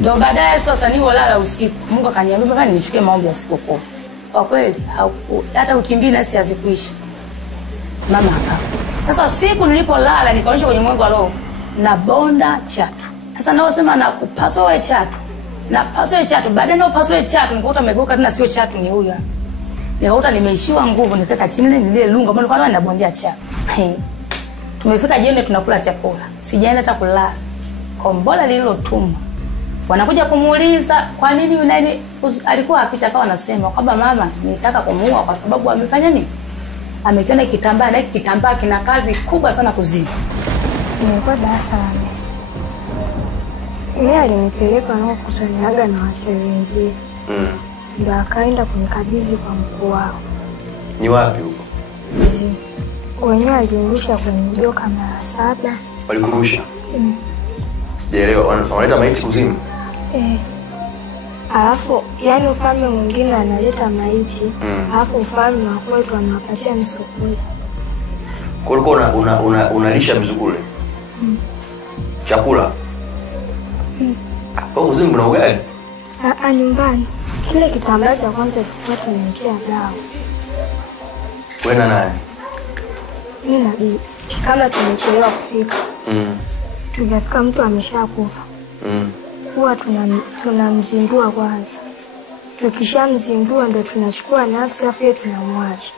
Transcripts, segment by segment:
Ndio baadaye sasa nilipolala usiku, Mungu akaniambia baba nichukue maombi ya siku 10. Kwa kweli hata wiki mbili nasi hazikuishi. Mama akafa. Sasa siku nilipolala nikaonyesha kwenye mwanga wa roho na bonda chatu. Sasa nao sema na kupaswa wewe chatu. Na paswa chatu, baadaye nao paswa chatu nikakuta megeuka tena sio chatu ni huyu. Nikakuta nimeishiwa nguvu nikaka chini nile lunga mbona kwa nabondia chatu. Tumefika jioni tunakula chakula. Sijaenda hata kulala. Kombola lililotumwa. Wanakuja kumuuliza kwa nini nani alikuwa apisha akawa anasema kwamba mama nitaka kumuua kwa sababu amefanya nini? Amekiona kitambaa na kitambaa kina kazi kubwa sana kuzidi. Nilikuwa darasa la 4. Yeye alinipeleka na kukutaniaga na wachewenzi. Ndio akaenda kunikabidhi kwa mkuu wao. Ni wapi huko? Wenyewe alinirusha kwenye joka mara 7. Walikurusha? Sijaelewa, wanaleta maiti kuzimu? Alafu yani ufalme mwingine analeta maiti, alafu ufalme wa kwetu anapatia msukule. Kwa hiyo unalisha mzukule? Chakula? Kwa kuzimu kuna ugali? Nyumbani. Kile kitambaa cha kwanza tulikuwa tunaingia dawa. Wewe na nani? Mimi na bibi. Kama tumechelewa kufika. Tungefika mtu ameshakufa. Huwa tunamzindua kwanza. Tukishamzindua ndio tunachukua nafsi afu yetu tunamwacha.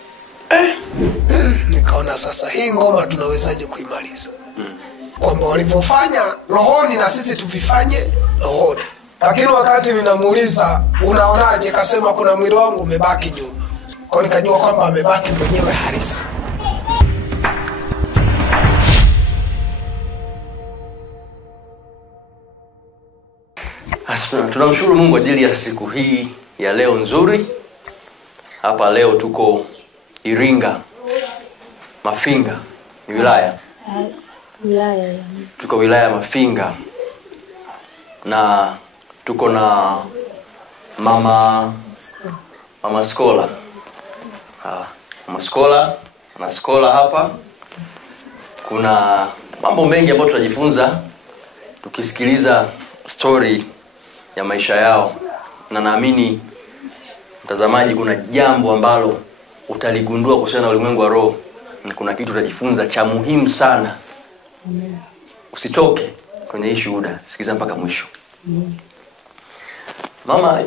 Nikaona sasa hii ngoma tunawezaje kuimaliza? Kwamba walipofanya rohoni na sisi tuvifanye rohoni. Lakini wakati ninamuuliza unaonaje, kasema kuna mwili wangu umebaki nyuma. Kwa nikajua kwamba amebaki mwenyewe halisi. Tunamshukuru Mungu ajili ya siku hii ya leo nzuri. Hapa leo tuko Iringa, Mafinga, ni wilaya. Tuko wilaya Mafinga. Na tuko na Mama Skola. Mama Skola, na Skola hapa. Kuna mambo mengi ambayo tutajifunza tukisikiliza story ya maisha yao, na naamini mtazamaji kuna jambo ambalo utaligundua kuhusiana na ulimwengu wa roho. Kuna kitu utajifunza cha muhimu sana. Usitoke kwenye hii shuhuda, sikiza mpaka mwisho. Mama,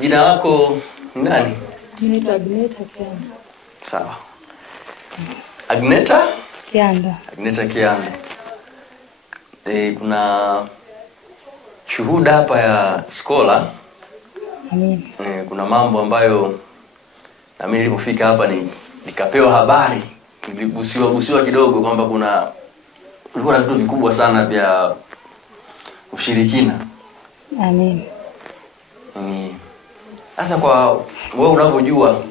jina lako ni nani? Ninaitwa Agneta Kianda. Sawa. Agneta Kianda. Agneta Kianda. Kuna shuhuda hapa ya Skola. Kuna mambo ambayo na mimi nilipofika hapa nikapewa habari, niligusiwa kidogo kwamba kulikuwa na vitu vikubwa sana vya ushirikina. Sasa kwa wewe unavyojua,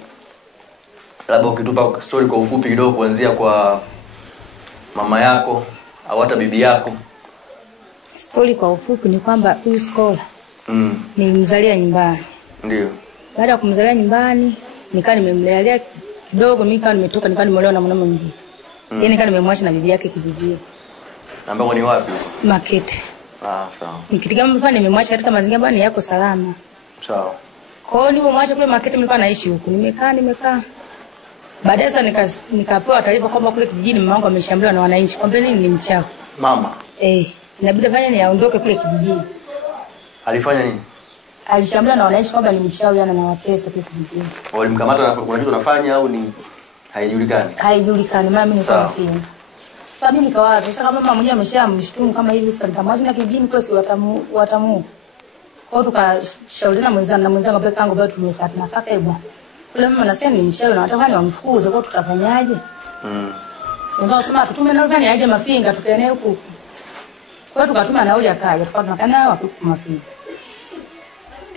labda ukitupa story kwa ufupi kidogo kuanzia kwa mama yako au hata bibi yako. Story kwa ufupi ni kwamba huyu Skola nilimzalia nyumbani. Ndio. Baada ya kumzalia nyumbani, nikaa nimemlelea kidogo, mimi kama nimetoka nikaa nimeolewa na mwanaume mwingine. Yeye nikaa nimemwacha na bibi yake kijijini. Ambao ni wapi? Makete. Sawa. Nikitika mfano nimemwacha katika mazingira ambayo ni yako salama. Sawa. Kwa hiyo nilipomwacha kule Makete nilikuwa naishi huku. Nimekaa. Baadaye sasa nikapewa taarifa kwamba kule kijijini mama wangu ameshambuliwa na wananchi. Kwamba nini ni mchawi. Mama. Inabidi fanya ni aondoke kule kijijini. Alifanya nini? Alishambuliwa na wananchi kwamba ni mchawi yana na watesa kule kijijini. Walimkamata na kuna kitu anafanya au ni haijulikani? Haijulikani, mama mimi nilikuwa pia. Sasa mimi nikawaza sasa kama mama mmoja ameshamshtumu kama hivi sasa nitamwacha na kijijini kwa si watamu. Kwa hiyo tukashauriana mwenzangu peke yangu bado tumefuata na kaka hebu. Kule mama anasema ni mchawi na wataka wamfukuze, kwa tutafanyaje? Ndio sema tutume na rufani aje Mafinga tukaenea huko. Kwa hiyo tukatuma nauli akaja, tukakaa naye wapi Mafinga.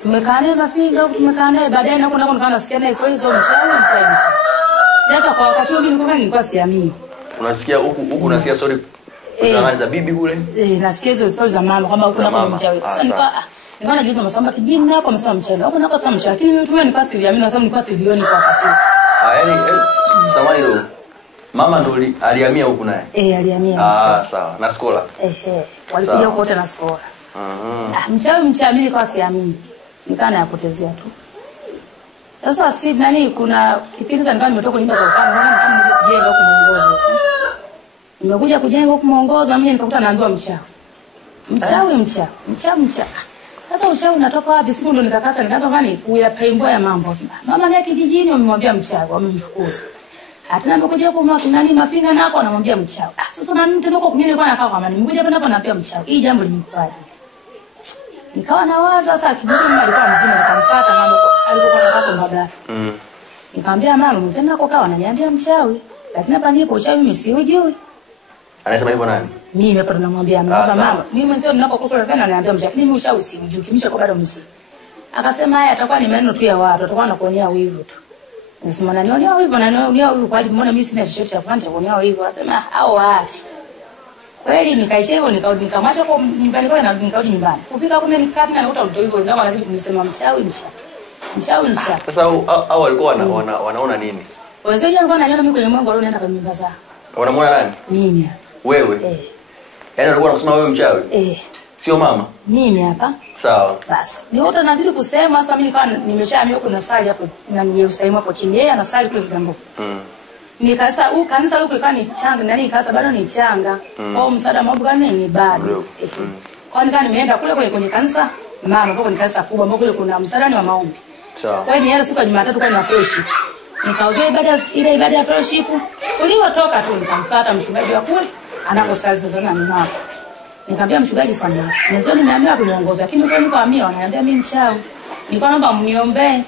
Tumekaa naye Mafinga, tumekaa naye baadaye na kuna nasikia naye stories za mchawi. Sasa kwa wakati huo mimi nilikuwa siamini. Unasikia huku unasikia story za bibi kule? Nasikia hizo stories za mama kama huko na mchawi. Sasa nikawa najiuliza masamba kijini hapo amesema mchawi. Hapo nako sasa mchawi. Lakini mimi nilikuwa siamini, sababu nilikuwa sivioni kwa wakati. Yaani samani ndo mama ndo alihamia huku naye. Alihamia. Sawa. Na Skola. Walikuja huko wote na Skola. Mchawi kwa siamini. Nikaa nayapotezea tu. Sasa si nani kuna kipindi sana nimetoka nyumba za ukame naona kama kujenga huko muongozo. Nimekuja kujenga huko muongozo mimi nikakuta naambiwa mchawi. Sasa uchawi unatoka wapi? Siku ndo nikakasa nikaanza fani kuyapaimbwa ya mambo. Mama ni kijijini wamemwambia mchawi wamemfukuza. Hata nimekuja huko nani mafinga nako anamwambia mchawi. Sasa na mimi tena huko kwingine nilikuwa nakaa kama nimekuja hapa naambia mchawi. Hii jambo limekwaje? Nikawa nawaza sasa kijiji alikuwa mzima nikamfuata mama alikuwa anataka mbadala. Nikamwambia mama mtenda kwa kawa ananiambia mchawi. Lakini hapa nipo uchawi mimi siujui. Anasema hivyo nani? Mimi hapa tunamwambia mama mimi mwenyewe ninapokuwa kana ananiambia mchawi mimi uchawi siujui kimsha kwa bado mzima. Akasema haya atakuwa ni maneno tu ya watu atakuwa anakuonea wivu tu. Nasema nanionea wivu kwa hiyo mbona mimi sina chochote cha kwanza kuonea wivu. Akasema hao waati. Kweli nikaisha hivyo nikamwacha kwa nyumbani kwa na nikarudi nyumbani. Kufika kule nikaa na nakuta mtu hivyo ndio lazima tunisema mchawi. Sasa hao walikuwa wanaona nini? Wazee walikuwa wananiona mimi kwenye mwangu leo naenda kwa nyumba zao. Wanamuona nani? Mimi. Wewe? Yaani walikuwa wanasema wewe mchawi? Sio mama? Mimi hapa. Sawa. Basi. Ni wote nazidi kusema sasa mimi nikawa nimeshaamia huko nasali hapo na Yerusalemu hapo chini. Yeye anasali kule Kigambo. Nikasa kanisa huko ilikuwa ni changa nani kanisa bado ni changa. Kwa msaada mambo gani ni bado. Kwa nini nimeenda kule kwenye kanisa mama hapo ni kanisa kubwa ambapo kule kuna msaada ni wa maombi. Sawa. Kwa hiyo nienda siku ya Jumatatu kwa na fellowship. Nikauzia ibada ya fellowship. Tuliotoka tu nikamfuata mchungaji wa kule anakosali sasa na mama. Nikamwambia mchungaji sana. Ndio nimeambiwa kumuongoza lakini kwa nini amia wananiambia mimi mchawi. Nilikuwa naomba mniombee.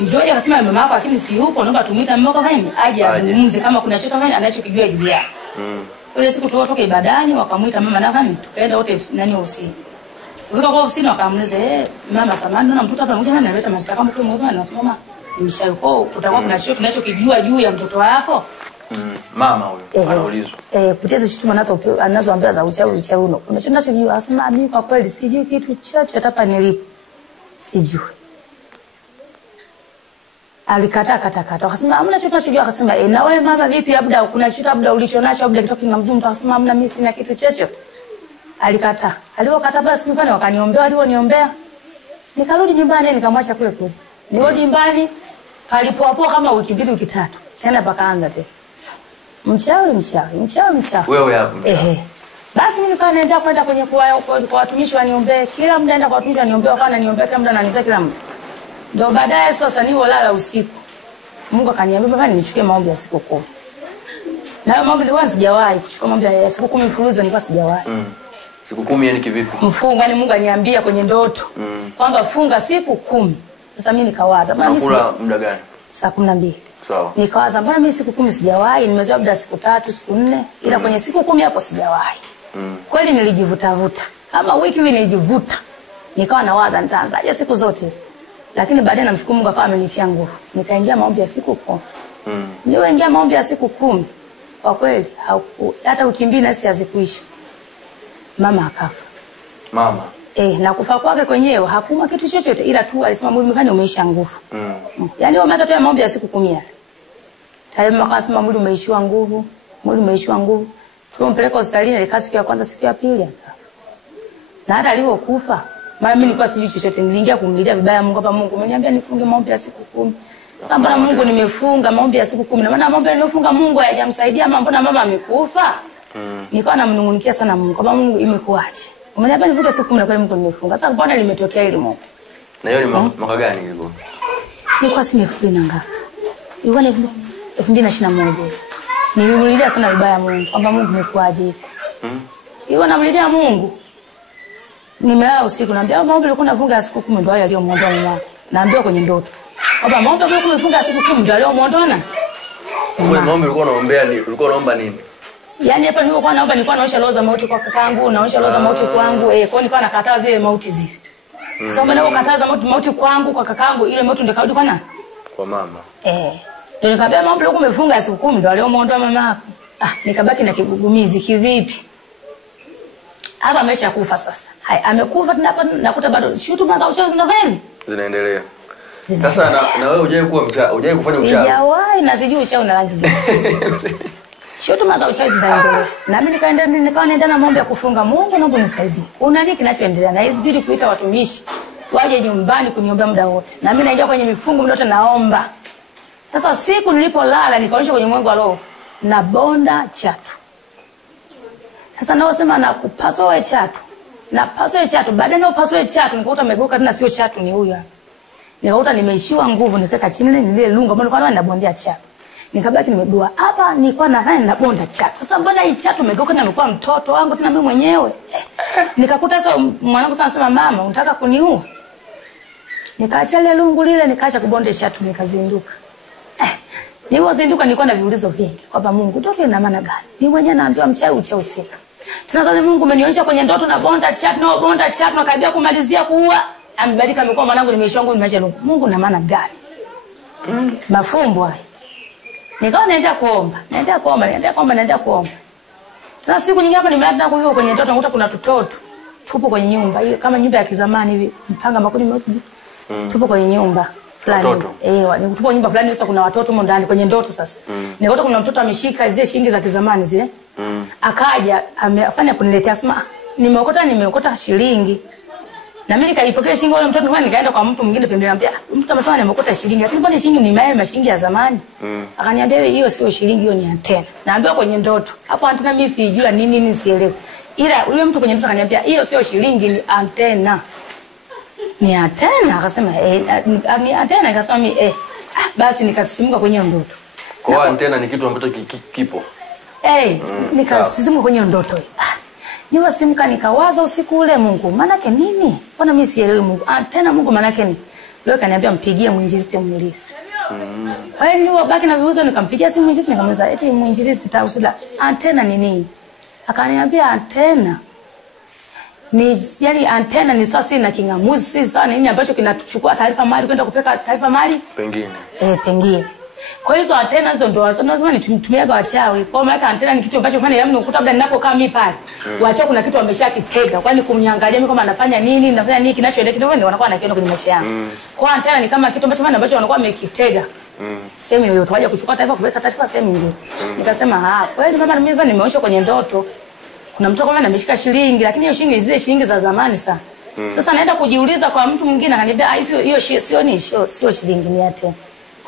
Mjoja akasema mama yako lakini si yupo naomba tumuita mama yako haini aje azungumze kama kuna chochote gani anachokijua juu yake. Ile siku tuotoka ibadani wakamuita mama na nani tukaenda wote nani ofisini. Tulika kwa ofisini wakamuuliza mama samani na mtoto hapa mmoja nani analeta mashtaka kama mtu mmoja anasema mshauri kwa kutakuwa kuna chochote tunachokijua juu ya mtoto wako. Mama huyo anaulizwa. Kuteza shutuma anazoambia za uchawi uno. Kuna chochote tunachojua asema mimi kwa kweli sijui kitu chochote hapa nilipo. Sijui. Alikataa akasema hamna chochote tunachojua akasema na wewe mama vipi labda kuna chochote labda ulichonacho labda kitoki na mzungu akasema hamna mimi sina kitu chochote. Alikataa. Alipokataa basi mfano wakaniombea walioniombea. Nikarudi nyumbani nikamwacha kule. Nirudi nyumbani palipoapoa kama wiki 2 wiki 3. Tena pakaanza tena. Mchawi. Wewe hapo. Basi mimi nikawa naenda kwenda kwenye kwa watumishi waniombee. Kila muda naenda kwa watumishi waniombee wakana naniombea kila muda ananiombea kila muda. Ndio baadaye sasa nilolala usiku. Mungu akaniambia baba nichukue maombi ya siku 10. Na maombi nilikuwa sijawahi kuchukua maombi ya siku 10 mfululizo nilikuwa sijawahi. Siku 10 yani kivipi? Mfunga yani Mungu aniambia kwenye ndoto kwamba funga siku 10. Sasa mimi nikawaza bwana mimi unakula muda gani? Saa 12. Sawa. Nikawaza bwana mimi siku 10 sijawahi, nimezoea labda siku 3, siku 4, ila kwenye siku 10 hapo sijawahi. Kweli nilijivuta. Kama wiki hivi nilijivuta. Nikawa nawaza nitaanzaje siku zote hizo. Lakini baadaye namshukuru Mungu akawa amenitia nguvu. Nikaingia maombi ya siku 10. Nilipoingia maombi ya siku 10, kwa kweli hata wiki 2 nasi hazikuisha. Mama akafa. Mama. Na kufa kwake kwenyewe hakuma kitu chochote ila tu alisema mwili mfanye umeisha nguvu. Yaani wameanza tu maombi ya siku 10 tayari akasema mwili umeishiwa nguvu. Tulimpeleka hospitalini ile siku ya kwanza siku ya pili. Na hata alipokufa mara mimi nilikuwa sijui chochote niliingia kumlilia vibaya Mungu hapa Mungu umeniambia nifunge maombi ya siku 10. Sasa mbona Mungu nimefunga maombi ya siku 10 na maana maombi niliyofunga Mungu hayajamsaidia mbona mama amekufa? Nikawa namnungunikia sana Mungu kama Mungu imekuache. Umeniambia nifunge siku 10 na kweli Mungu nimefunga. Sasa mbona limetokea hili Mungu? Na hiyo ni mwaka gani ilikuwa? Nilikuwa si 2000 na ngapi? Ilikuwa ni 2021. Nilimlilia sana vibaya Mungu kwamba Mungu imekuaje? Hiyo namlilia Mungu. Nimelala usiku naambia maombi ulikuwa unafunga siku 10 ndio aliyomuondoa mama. Naambiwa kwenye ndoto. Baba maombi ulikuwa umefunga siku 10 ndio aliyomuondoa na. Wewe maombi ulikuwa unaombea nini? Ulikuwa unaomba nini? Yaani hapa nilikuwa naomba nilikuwa naosha roho za mauti kwa kakangu, naosha roho za mauti kwangu. Kwa hiyo nilikuwa nakataa zile mauti zile. Sasa mbona ukataza mauti kwangu kwa kakangu ile mauti ndio kaudi kwa nani? Kwa mama. Ndio nikamwambia maombi ulikuwa umefunga siku 10 ndio aliyomuondoa mama yako. Nikabaki na kigugumizi kivipi? Hapa ameshakufa sasa. Hai amekufa nakuta bado shutuma za uchawi zinafanya zinaendelea. Sasa na wewe hujawahi kuwa mchawi, hujawahi kufanya uchawi? Sijawahi na sijui uchawi una rangi gani. Shutuma za uchawi zinaendelea. Na mimi nikawa naenda na maombi ya kufunga, Mungu naomba nisaidie. Una nini kinachoendelea? Na izidi kuita watumishi waje nyumbani kuniombea muda wote. Na mimi naingia kwenye mifungo muda wote naomba. Sasa siku nilipolala nikaonyesha kwenye mwengu wa roho na bonda chatu. Sasa nao sema na kupaswa wewe chatu. Na paswa chatu, baada na paswa chatu nikakuta megoka tena sio chatu ni huyu hapa. Nikakuta nimeishiwa nguvu nikaweka chini nile lunga mbona nilikuwa nabondia chatu. Nikabaki nimedua hapa nilikuwa na nani nabonda chatu. Sasa mbona hii chatu megoka na amekuwa mtoto wangu tena mimi mwenyewe. Nikakuta sasa mwanangu sana sema mama unataka kuniua. Nikaacha ile lungu lile nikaacha kubonda chatu nikazinduka. Nilipozinduka nilikuwa na viulizo vingi kwamba Mungu ndoto ina maana gani? Mimi mwenyewe naambiwa mchawi usiku. Tena sasa Mungu umenionyesha kwenye ndoto na bonda chat na karibia kumalizia kuua. Amebariki amekuwa mwanangu nimeishiwa nguvu nimeacha lungu. Mungu na maana gani? Mafumbo haya. Nikawa naenda kuomba. Tena siku nyingine hapa nimelala na kuiva kwenye ndoto nakuta kuna tutoto. Tupo kwenye nyumba hiyo kama nyumba ya kizamani hivi mpanga makuni meusi. Tupo kwenye nyumba fulani. Tupo nyumba fulani sasa kuna watoto huko ndani kwenye ndoto sasa. Nikakuta kuna mtoto ameshika zile shilingi za kizamani zile. Akaja amefanya kuniletea sema nimeokota shilingi. Na mimi nikaipokea shilingi wale mtoto nikaenda kwa mtu mwingine pembeni anambia mtu amesema nimeokota shilingi. Lakini mbona shilingi ni mashilingi ya zamani? Akaniambia hiyo sio shilingi hiyo ni antena. Naambiwa kwenye ndoto. Hapo antena mimi sijui nini sielewi. Ila yule mtu kwenye ndoto akaniambia hiyo sio shilingi ni antena. Ni antena akasema ni antena akasema mimi basi nikasimuka kwenye ndoto. Kwa antena ni kitu ambacho kipo. Nikasimuka kwenye ndoto. Niwasimka nikawaza usiku ule Mungu maana yake nini? Mbona mimi sielewi Mungu? Antena Mungu maana yake nini? Leo kaniambia mpigie mwinjilisti muulize. Niwabaki na viuzo nikampigia simu mwinjilisti nikamuuliza eti mwinjilisti tausila antena ni nini? Akaniambia antena ni antena ni sasa na kingamuzi sana nini ambacho kinatuchukua taarifa mali kwenda kupeka taarifa mali pengine. Pengine. Kwa hizo antena hizo ndo lazima nitumiaga wachawi. Kwa maana antena ni kitu ambacho fanya labda ukuta labda ninapokaa mimi pale. Wachawi kuna kitu wameshakitega. Kwani kumniangalia mimi kama anafanya nini kinachoendelea ndio wanakuwa wanakiona kwenye maisha yangu. Kwa antena ni kama kitu ambacho wanakuwa wamekitega. Sehemu yoyote waje kuchukua taarifa kupeleka taarifa sehemu nyingine. Nikasema kweli mama mimi nimeonyeshwa kwenye ndoto. Kuna mtu kama ameshika shilingi lakini hiyo shilingi zile shilingi za zamani sana. Sasa naenda kujiuliza kwa mtu mwingine akaniambia hiyo sio shilingi ni antena.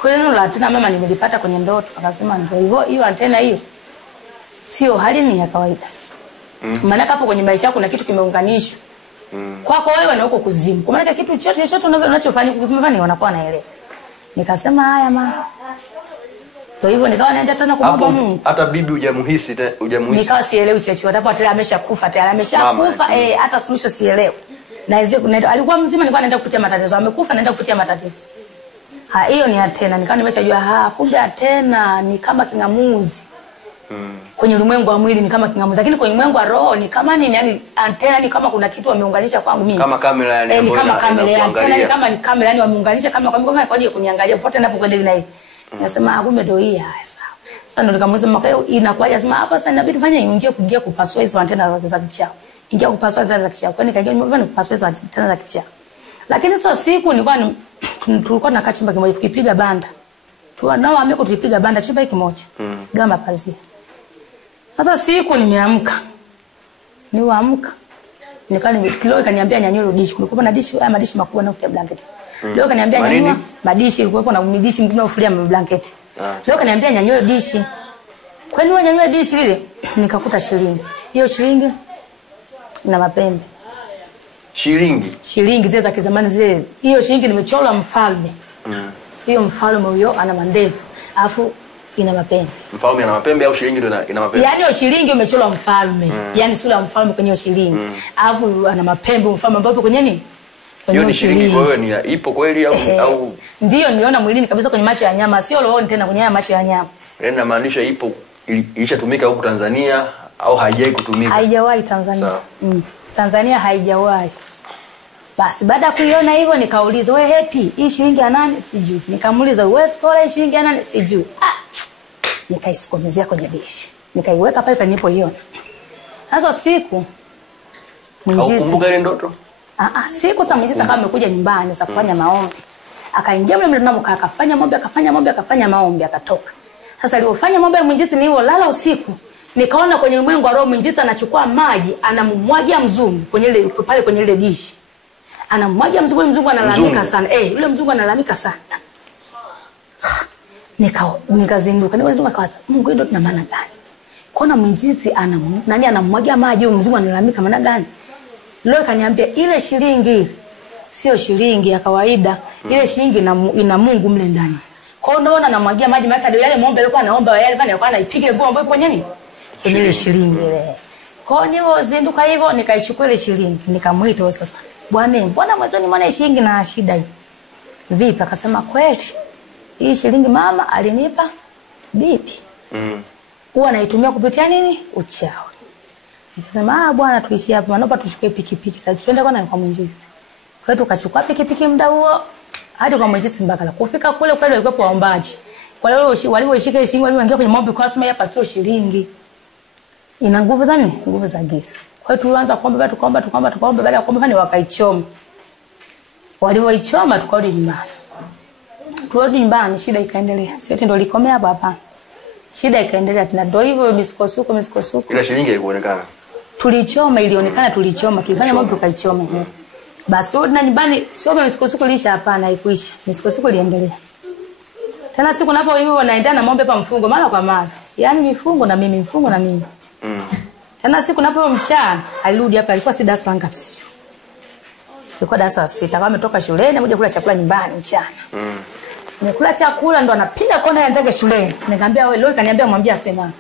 Kwa hiyo la antena mama nimelipata kwenye ndoto akasema ndio hivyo hiyo antena hiyo sio hali ni ya kawaida. Maana hapo kwenye maisha yako kuna kitu kimeunganishwa. Kwako wewe na huko kuzimu. Kwa maana kitu chochote unachofanya kuzimu fani wanakuwa naelewa. Nikasema haya mama. Kwa hivyo nikawa naenda tena kumwomba Mungu. Hata bibi hujamuhisi. Nikawa sielewi chochote. Hapo tayari ameshakufa hata suluhisho sielewi. Na alikuwa mzima nilikuwa naenda kupitia matatizo. Amekufa naenda kupitia matatizo. Hiyo ni antena. Nikawa nimeshajua kumbe antena ni kama kingamuzi. Kwenye ulimwengu wa mwili ni kama kingamuzi lakini kwenye ulimwengu wa roho ni kama nini yani antena ni kama kuna kitu wameunganisha kwangu mimi. Kama kamera yani. Ni kama kamera antena ni kama kamera yani wameunganisha kama kwa ajili ya kuniangalia popote ninapokwenda hivi na hivi. Nasema kumbe ndio hii sawa. Sasa ndo nikamuuliza maka hiyo inakuaje asema hapa sasa inabidi fanye kuingia kupasua hizo antena za kichao. Ingia kupasua antena za kichao. Kwani kaingia nyumba kupasua hizo antena za kichao. Lakini sasa siku tulikuwa na kachumba kimoja tukipiga banda. Nao ameko tulipiga banda chumba kimoja. Gamba pazia. Sasa siku nimeamka. Leo kaniambia nyanyua dishi. Kulikuwa na dishi haya madishi makubwa na kutia blanketi. Leo kaniambia nyanyua madishi ilikuwa na dishi mkubwa ufulia blanketi. Leo kaniambia nyanyua dishi. Kwani wewe nyanyua dishi lile nikakuta shilingi. Hiyo shilingi na mapembe. Shilingi zile za kizamani zile. Hiyo shilingi nimechora mfalme. Hiyo mfalme huyo ana mandevu. Alafu ina mapembe. Mfalme ana mapembe au shilingi ndio ina mapembe? Yaani hiyo shilingi umechora mfalme. Yaani sura ya mfalme kwenye hiyo shilingi. Alafu ana mapembe mfalme ambapo kwenye nini? Hiyo shilingi kwa hiyo ni ipo kweli au ndio niliona mwilini kabisa kwenye macho ya nyama, sio rohoni tena kwenye macho ya nyama. Yaani inamaanisha ipo ilishatumika huko Tanzania au haijai kutumika? Haijawahi Tanzania. Tanzania haijawahi. Basi baada ya kuiona hivyo nikauliza wewe Happy hii shilingi ya nani? Sijui. Nikamuuliza wewe Skola hii shilingi ya nani? Sijui. Nikaisikomezea kwenye dishi. Nikaiweka pale nilipoiona. Sasa siku mwinjilisti. Ukumbuka ile ndoto? Siku za mwinjilisti kama amekuja nyumbani sasa kufanya maombi. Akaingia mle mnamokaa akafanya maombi akatoka. Sasa aliyofanya mambo ya mwinjilisti nilipolala usiku, nikaona kwenye ulimwengu wa roho mwinjilisti anachukua maji, anamwagia mzungu kwenye ile pale kwenye ile dishi. Anamwagia mzungu analalamika sana. Yule mzungu analalamika sana. Nikazinduka. Nikawaza, Mungu ndio tuna maana gani? Kuna mwinjilisti anamwagia maji, mzungu analalamika maana gani? Leo kaniambia ile shilingi sio shilingi ya kawaida. Ile shilingi ina Mungu mle ndani. Kwa hiyo unaona anamwagia maji maana ndio yale muombe alikuwa anaomba yale pale alikuwa anaipiga nguo ambayo kwenye nini? Kwenye ile shilingi ile. Kwa hiyo nilipozinduka hivyo nikaichukua ile shilingi, nikamuita sasa. Bwana, mbona mwanzoni mwana shilingi na shida hii? Vipi? Akasema kweli. Hii shilingi mama alinipa bibi. Huwa anaitumia kupitia nini? Uchawi. Nikasema bwana tuishi hapa, naomba tuchukue pikipiki. Sasa twende kwa mwinjilisti. Kwa hiyo tukachukua pikipiki muda huo hadi kwa mwinjilisti Mbagala. Kufika kule kweli walikuwa waombaji. Kwa hiyo walioshika shilingi walioingia kwenye maombi kwa sababu hapa sio shilingi. Ina nguvu za nini? Nguvu za giza. Kwa hiyo tulianza kuomba baada ya kuomba wakaichoma. Walioichoma tukarudi nyumbani. Turudi nyumbani shida ikaendelea. Sisi ndio likomea hapa. Shida ikaendelea tena ndio hivyo misukosuko. Ile shilingi haikuonekana. Tulichoma, ilionekana tulichoma, tulifanya mambo tukaichoma. Basi turudi na nyumbani sio misukosuko ilisha hapana, haikuisha. Misukosuko iliendelea. Tena siku napo hivyo wanaendana na maombi hapa mfungo mara kwa mara. Yaani mfungo na mimi. Tena siku napo mchana alirudi hapa alikuwa si darasa ngapi? Ilikuwa darasa 6. Kama ametoka shuleni moja kula chakula nyumbani mchana. Nimekula chakula ndo anapiga kona ya ndege shuleni. Nikamwambia wewe leo kaniambia mwambie asema.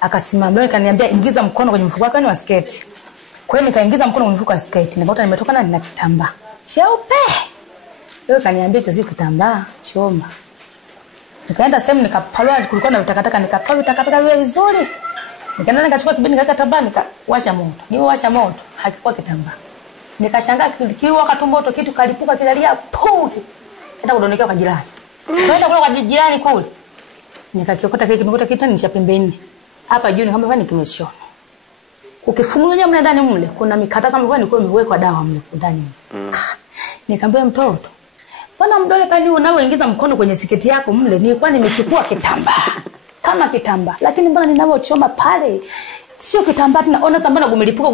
Akasimama leo kaniambia ingiza mkono kwenye mfuko wako wa sketi. Kwa hiyo nikaingiza mkono kwenye mfuko wa sketi. Nikakuta nimetoka na kitambaa cheupe. Leo kaniambia hicho si kitambaa, choma. Nikaenda sehemu nikapalua kulikuwa na vitakataka nikatoa vitakataka vile vizuri. Nikaenda nikachukua kibindi nikaweka tabani nikawasha moto. Niwasha moto hakikuwa kitambaa. Nikashangaa kiliwaka tu moto kitu kalipuka kilalia puki. Nenda kudonekea kwa jirani. Kwenda kule kwa jirani kule. Nikakiokota kile kimekuta kitani cha pembeni. Hapa juu nikamwambia ni kimeshona. Ukifungulia mle ndani mle kuna mikatasa ambayo ilikuwa imewekwa dawa mle ndani. Nikamwambia mtoto, mbona mdole pale unaoingiza mkono kwenye siketi yako mle nilikuwa nimechukua kitambaa. Kama kitambaa, lakini mbona ninavyochoma pale sio kitambaa tunaona sambana gumelipuka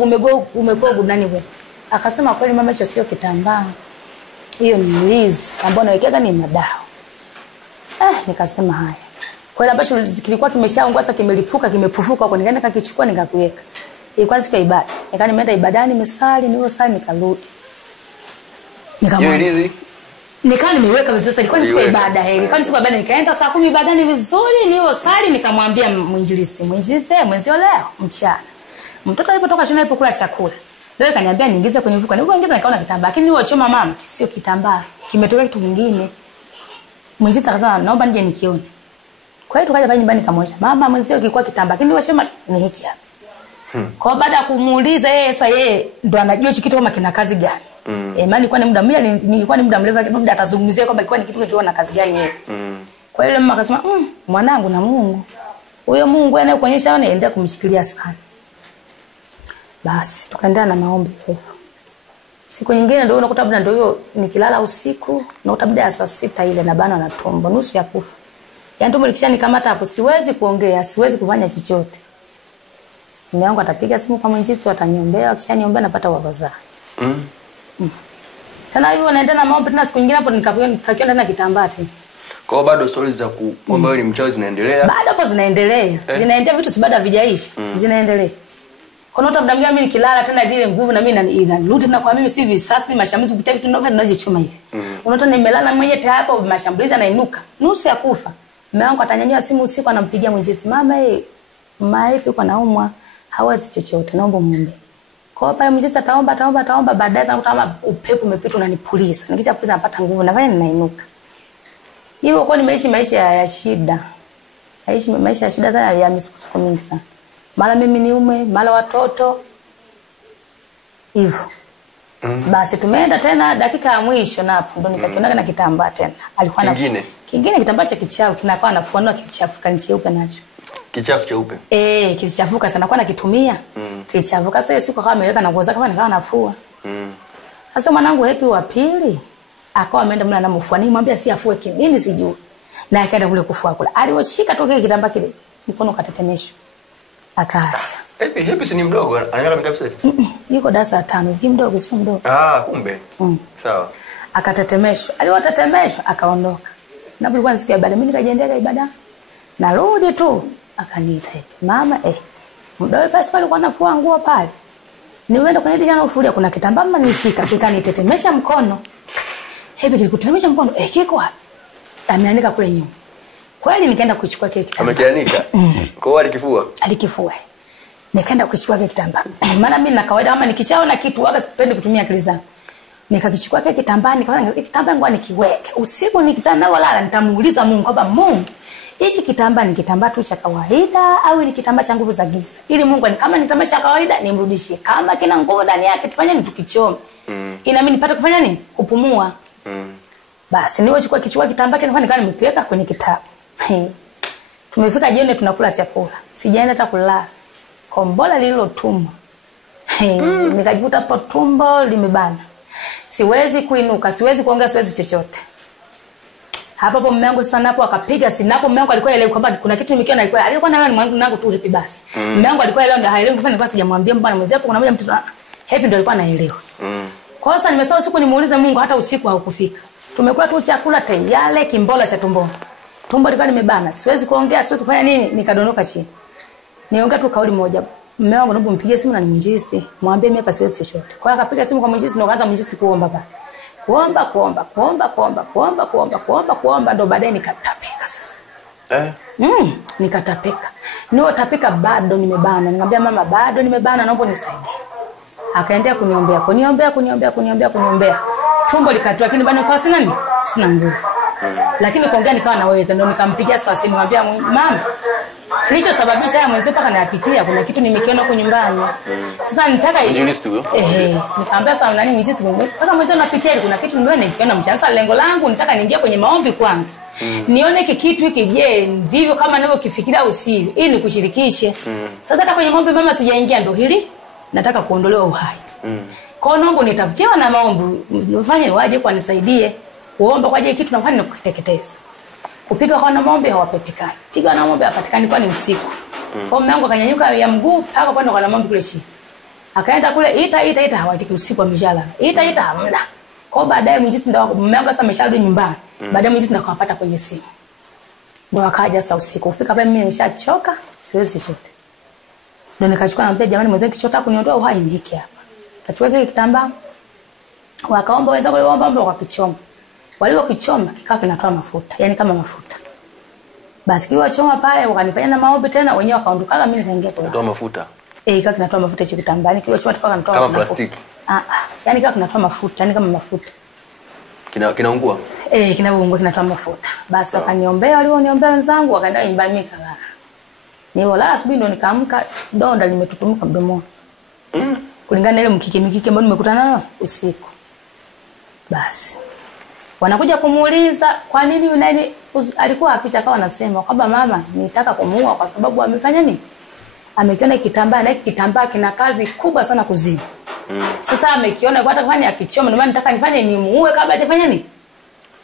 gumegua nani wewe. Akasema kweli mama hicho sio kitambaa. Hiyo ni wizi ambao nawekeka ni madawa. Nikasema haya. Kwa hiyo ambacho kilikuwa kimeshaungua sasa kimelipuka kimepufuka hapo nikaenda kakichukua nikakuweka. Ilikuwa siku ya ibada. Nimeenda ibadani nimesali nilosali nikarudi. Nikamwambia Nikaa nimeweka vizuri sasa ilikuwa ni siku ya ibada. Ilikuwa ni siku ya ibada nikaenda saa 10 ibadani vizuri nilosali nikamwambia mwinjilisti mwenzio leo mchana. Mtoto alipotoka shule alipokula chakula. Leo kaniambia niingize kwenye mfuko. Nilipoingiza nikaona kitambaa. Lakini nilichoma mama sio kitambaa. Kimetoka kitu kingine. Mwinjilisti akasema naomba nije nikione. Kwa hiyo tukaja pale nyumbani kamwonyesha. Mama mwenzio kilikuwa kitambaa. Lakini nilichoma ni hiki hapa. Kwa baada ya kumuuliza yeye ndo anajua hicho kitu kama kina kazi gani. Maana ilikuwa ni muda mrefu nilikuwa ni muda mrefu labda atazungumzia kwamba ilikuwa ni kitu kikiwa na kazi gani yeye. Kwa hiyo mama akasema mwanangu na Mungu. Huyo Mungu anayekuonyesha anaendelea kumshikilia sana. Basi tukaendelea na maombi hivyo. Siku nyingine ndio unakuta labda ndio hiyo nikilala usiku unakuta labda ya saa 6 ile na bana na tumbo nusu ya kufa. Yaani tumbo likishanikamata hapo siwezi kuongea, siwezi kufanya chochote. Mume wangu atapiga simu kwa mwinjilisti ataniombea, akishaniombea napata uongoza. Tena hiyo naenda na maombi tena siku nyingine hapo nikakiona na kitambaa tena. Kwa bado stories za kwamba wewe ni mchawi zinaendelea? Bado hapo zinaendelea. Zinaendelea vitu si baada havijaisha. Zinaendelea. Kuna mtu mdamgia mimi nikilala tena zile nguvu na mimi inarudi tena kwa mimi si visasi mashambulizi kupitia vitu ndogo tunajichoma hivi. Unaona nimelala mwenye tayari hapo mashambulizi anainuka. Nusu ya kufa. Mume wangu atanyanyua simu usiku anampigia mwinjilisti. Mama maipi kwa naumwa hawezi chochote naomba muombe. Kwa pale mwinjilisti ataomba baadaye sana kama upepo umepita unanipuliza. Nikishapuliza napata nguvu nafanya ninainuka. Hiyo kwa nimeishi maisha ya shida. Naishi maisha ya shida sana ya misukosuko mingi sana. Mara mimi niume, mara watoto. Hivyo. Basi tumeenda tena dakika ya mwisho napo ndo nikakiona na kitambaa tena. Alikuwa na kingine kitambaa cha kichafu kinakuwa nafuanua kichafuka ni cheupe nacho. Kichafu cheupe. Kilichafuka sana kwa nakitumia. Kilichafuka sasa siku kama ameweka na nguo zake kama nikawa nafua. Sasa mwanangu Happy wa pili akawa ameenda mna na mfua nimwambia si afue kimini sijui. Na akaenda kule kufua kula. Alioshika tu kile kitambaa kile, mkono ukatetemeshwa. Akaacha. Happy si ni mdogo, ana miaka mingapi sasa? Yuko darasa la 5, ni mdogo sio mdogo. Kumbe. Sawa. Akatetemeshwa. Alipotetemeshwa akaondoka. Na kulikuwa ni siku ya ibada, mimi nikajiendea ibada. Narudi tu akaniita hivi. Mama mdogo pale alikuwa anafua nguo pale. Niwenda kwenye dirisha na ufulia kuna kitambaa mama nishika kikanitetemesha mkono. Hebi kilikutetemesha mkono. Kiko wapi? Ameanika kule nyuma. Kweli nikaenda kuchukua kile kitambaa. Amekianika? Kwa hiyo alikifua? Alikifua. Nikaenda kuchukua kile kitambaa. Maana mimi na kawaida kama nikishaona kitu waga sipendi kutumia akili zangu. Nikakichukua kile kitambaa nikaona kitambaa ngoja nikiweke. Usiku nikitanda wala nitamuuliza Mungu kwamba Mungu hichi kitambaa ni kitambaa tu cha kawaida au ni kitambaa cha nguvu za giza? Ili Mungu kama ni kitambaa cha kawaida nimrudishie. Kama kina nguvu ndani yake tufanye ni tukichome. Ina mimi nipate kufanya nini? Kupumua. Basi nilipochukua kitambaa kile nikawa nimekiweka kwenye kitabu. Tumefika jioni tunakula chakula. Sijaenda hata kulala. Kombola lililotumwa. Nikajikuta hapo tumbo limebana. Siwezi kuinuka, siwezi kuongea, siwezi chochote. Hapo mume wangu sana hapo akapiga sinapo mume wangu alikuwa elewa kwamba kuna kitu nimekiona alikuwa na mwanangu nangu tu Happy basi. Mume wangu alikuwa elewa ndio haelewi kwamba nilikuwa sijamwambia bwana mwenzi hapo kuna moja mtoto Happy ndio alikuwa anaelewa. Kwa hiyo sasa nimesahau siku nimuulize Mungu hata usiku haukufika. Tumekula tu chakula tayale kimbola cha tumboni. Tumbo lilikuwa limebana. Siwezi kuongea, siwezi kufanya nini? Nikadondoka chini. Niongea tu kauli moja. Mume wangu naomba mpigie simu na nimwinjilisti. Mwambie mimi hapa siwezi chochote. Kwa hiyo akapiga simu kwa mwinjilisti ndio kaanza mwinjilisti kuomba baba. Kuomba ndo baadaye nikatapika sasa. Nikatapika. Tapika bado nimebana. Nikamwambia mama bado nimebana naomba unisaidie. Akaendelea kuniombea. Tumbo likatua lakini bado kwa sina nini? Sina nguvu. Lakini kuongea nikawa naweza ndio nikampigia saa simu nikamwambia mama kilichosababisha haya mwenzi paka nayapitia kuna kitu nimekiona huko nyumbani. Sasa nitaka nikamwambia sana nani mjisi paka mwenzi anapitia kuna kitu nimekiona mchana. Sasa lengo langu nitaka niingie kwenye maombi kwanza. Nione hiki kitu hiki je ndivyo kama ninavyokifikiria au sivyo ili nikushirikishe. Sasa hata kwenye maombi mama sijaingia ndo hili nataka kuondolewa uhai. Kwa hiyo naomba nitafutiwa na maombi nifanye waje kwa nisaidie kuomba kwa je kitu nafanya ni kuteketeza. Kupiga kwa na maombi hawapatikani. Piga na maombi hapatikani kwani usiku. Kwa mume wangu akanyanyuka ya mguu mpaka kwenda kwa na maombi kule chini. Akaenda kule ita hawatiki usiku ameshala. Ita hamna. Kwa baadaye mjisi ndio mume wangu sasa amesharudi nyumbani. Baadaye mjisi ndio akapata kwenye simu. Ndio akaja sasa usiku. Ufika pale mimi nimeshachoka, siwezi chochote. Ndio nikachukua na mpeja jamani mwenzetu kichota kuniondoa uhai hiki hapa. Kachukua kile kitambaa. Wakaomba wenzao wale waomba wakakichoma. Waliokichoma kikawa kinatoa mafuta, yani kama mafuta. Basi kiwa choma pale wakanifanya na maombi tena wenyewe wakaondoka mimi nikaingia kwa. Kinatoa mafuta. Kikawa kinatoa mafuta hicho kitambani kiwa choma tukao kinatoa kama plastiki. Yani kikawa kinatoa mafuta, yani kama mafuta. Kinaungua? Kinaungua kinatoa mafuta. Basi wakaniombea walioniombea wenzangu wakaenda nyumbani mimi kalala. Nilolala asubuhi ndo nikaamka donda limetutumuka mdomoni. Kulingana na ile mkike ambao nimekutana nayo usiku. Basi wanakuja kumuuliza kwa nini nani alikuwa aficha akawa anasema kwamba mama nitaka kumuua kwa sababu amefanya nini? Amekiona kitambaa na kitambaa kina kazi kubwa sana kuzima. Sasa amekiona kwa hata kufanya akichoma ndio maana nataka nifanye nimuue kabla hajafanya nini?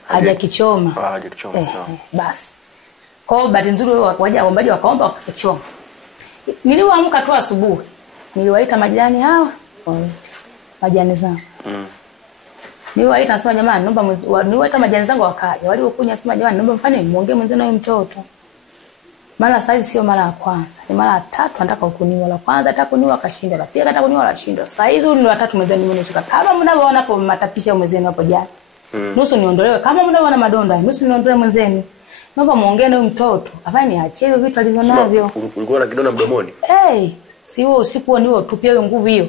Hajakichoma. Hajakichoma. Basi. Kwa hiyo bahati nzuri waombaji wakaomba wakachoma. Nilipoamka tu asubuhi niliwaita majirani hawa majirani zangu. Niwaita nasema jamani naomba niwaita majirani zangu wakaja. Waliokuja nasema jamani naomba mfanye muongee mwenzi na huyo mtoto. Mara saizi sio mara ya kwanza. Ni mara ya 3 anataka kuniua. La kwanza anataka kuniua akashindwa. La pili anataka kuniua akashindwa. Saizi ni wa 3 mwenzeni nimeshuka. Kama mnavyoona hapo matapisha mwenzeni hapo jana. Nusu niondolewe. Kama mnavyoona madonda, nusu niondolewe mwenzeni. Naomba muongee na huyo mtoto. Afanye niachie hivyo vitu alivyonavyo. Ulikuwa na kidonda mdomoni? Si huo usiku ni utupia hiyo nguvu hiyo.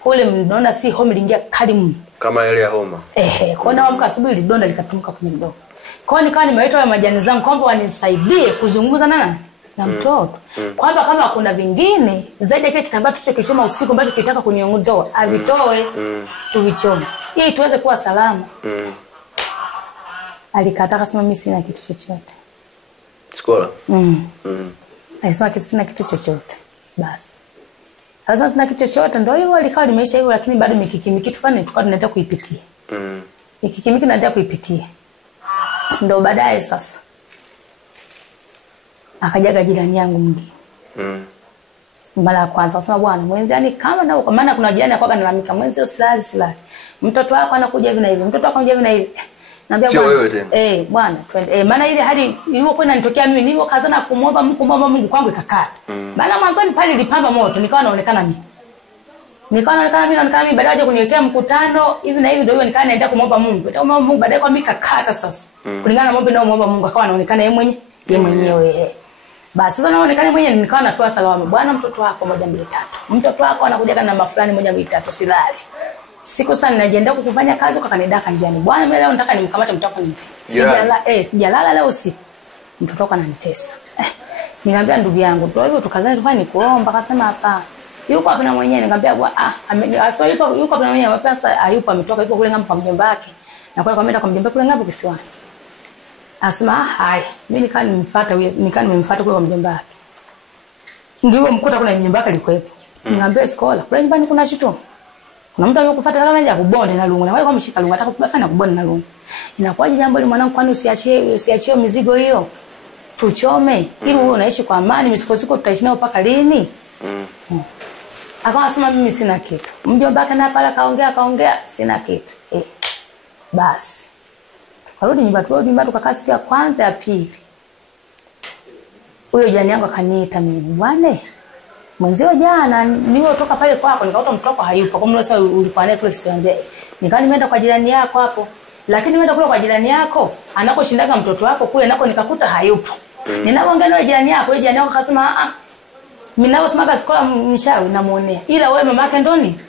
Kule mnaona si homa iliingia kali mno. Kama ile ya homa. Kwa na amka asubuhi lidonda likatumuka kwenye mdomo. Kwa hiyo nikawa nimewaita wale majirani zangu kwamba wanisaidie kuzungumza na mtoto. Kwamba kama kuna vingine zaidi ya kile kitambaa tulichokichoma usiku ambacho kitaka kuniondoa, avitoe tuvichome ili tuweze kuwa salama. Alikataa akasema mimi sina kitu chochote. Skola? Alisema kitu sina kitu chochote. Basi. Sasa sina kitu chochote ndio hiyo alikawa limeisha hivyo lakini bado mikikimiki tufanye tukawa tunaendelea kuipitia. Mikikimiki naendelea kuipitia. Ndio baadaye sasa Akajaga jirani yangu mwingine. Mara ya kwanza akasema bwana mwenzi yani kama na kwa maana kuna jirani akaga nilalamika mwenzi silali. Mtoto wako anakuja hivi na hivi. Mtoto wako anakuja hivi na hivi. Naambia bwana. Sio wewe tena. Bwana twende. Maana ile hadi iliyokuwa inanitokea mimi nilio kazana kumwomba Mungu kwangu ikakata. Maana mwanzoni pale ilipamba moto nikawa naonekana mimi. Naonekana mimi baadaye kuniwekea mkutano hivi na hivi ndio hiyo nikawa naenda kumwomba Mungu. Ndio Mungu baadaye kwa mimi kakata sasa. Kulingana na mambo ninayomwomba Mungu akawa anaonekana yeye mwenyewe. Basi sasa naonekana mwenyewe nikawa natoa salamu. Bwana mtoto wako 1 2 3. Mtoto wako anakuja na namba fulani 1 2 3 silali. Siku sana najiandaa kufanya kazi ukakanidaka njiani. Bwana mimi leo nataka nimkamate mtoto wako nimpe. Sijalala leo usiku. Mtoto wako ananitesa. Nikamwambia ndugu yangu, ndio hivyo tukazani tufanye kuomba akasema hapa. Yuko hapa na mwenyewe nikamwambia yuko hapa na mwenyewe pesa hayupo ametoka yuko kule ngambo kwa mjomba wake. Na kwa kwenda kwa mjomba kule ngambo kisiwani. Asema haya mimi nimemfuata kule kwa mjomba wake. Ndio mkuta kuna mjomba wake alikuwepo. Nikamwambia skola kule nyumbani kuna shito. Kuna mtu amekufuata kama nje kubonde na lungu. Na wale wameshika lungu ataka kubafanya kubonde na lungu. Inakuwaje jambo ile mwanangu kwani usiachie mizigo hiyo? Tuchome ili wewe unaishi kwa amani misukosuko tutaishi nayo mpaka lini? Akasema mimi sina kitu. Mjomba wake na pala kaongea sina kitu. Basi. Karudi nyumba tukakaa siku ya kwanza ya pili. Huyo jirani yangu akaniita mimi. Bwana mwenzio jana niliotoka pale kwako nikaota mtoto hayupo. Kwa mlosa ulikuwa naye kule kisiwambia. Nikawa nimeenda kwa jirani yako hapo. Lakini nimeenda kule kwa jirani yako anakoshindaga mtoto wako kule nako nikakuta hayupo. Ninapoongea na jirani yako, akasema mimi naosemaga skola mchawi namuonea. Ila wewe mama yake ndoni?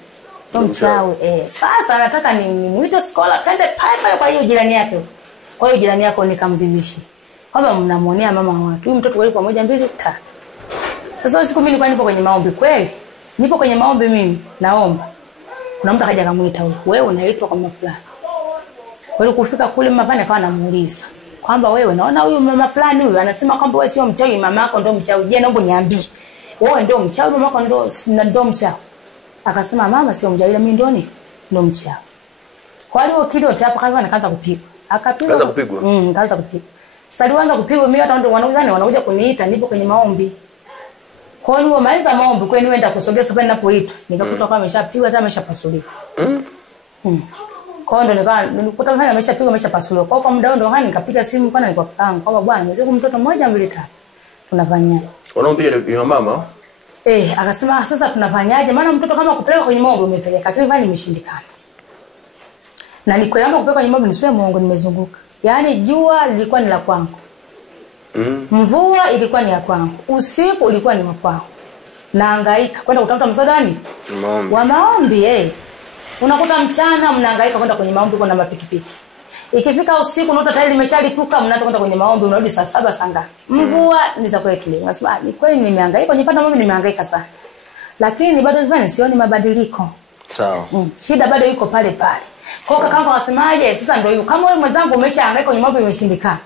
Ndo mchawi. Sasa nataka nimuite skola twende pale kwa hiyo jirani yake. Kwa hiyo jirani yako nikamzibishi. Kwamba mnamuonea mama watu. Huyu mtoto wali kwa 1 2 3. Sasa siku mimi nilikuwa nipo kwenye maombi kweli. Nipo kwenye maombi mimi naomba. Kuna mtu akaja akamuita wewe unaitwa kwa mama fulani. Kwa hiyo kufika kule mama fulani akawa anamuuliza kwamba wewe naona huyu mama fulani huyu anasema kwamba wewe sio mchawi mama yako ndo mchawi. Je, naomba niambie. Wewe ndo mchawi mama yako ndo mchawi. Akasema mama sio mchawi ila mimi ndo mchawi. Kwa hiyo kile hapo kaanza kupigwa. Akapigwa. Kaanza kupigwa. Kaanza kupigwa. Sasa alianza kupigwa mimi hata ndo wanakuja kuniita nipo kwenye maombi. Kwa hiyo maliza maombi kwa nienda kusogea sasa ninapoitwa. Nikakuta kama ameshapigwa hata ameshapasuliwa. Kwa hiyo nilikuta kama ameshapigwa ameshapasuliwa. Kwa muda ndo nikapiga simu kwa nilikuwa kangu kwamba bwana mzee mtoto 1 2 3. Tunafanya. Wanaompiga ni mama? Akasema sasa tunafanyaje? Maana mtoto kama kupeleka kwenye maombi umepeleka, lakini vani imeshindikana. Na nikwenda kupeleka kwenye maombi nisiwe muongo nimezunguka. Yaani jua lilikuwa ni la kwangu. Mvua ilikuwa ni ya kwangu. Usiku ulikuwa ni wa kwangu. Nahangaika kwenda kutafuta msaada gani? Wa maombi Unakuta mchana mnahangaika kwenda kwenye maombi kwa na mapikipiki. Ikifika usiku unaota tayari limeshalipuka mnaanza kwenda kwenye maombi unarudi saa 7 saa ngapi? Mvua ni za kwetu leo. Unasema ni kweli nimehangaika kwenye panda maombi nimehangaika sana. Lakini bado zivani sioni mabadiliko. Sawa. Shida bado iko pale pale. Kwa hiyo kakaangu akasemaje sasa ndio hiyo kama wewe mwenzangu umeshahangaika kwenye maombi imeshindikana.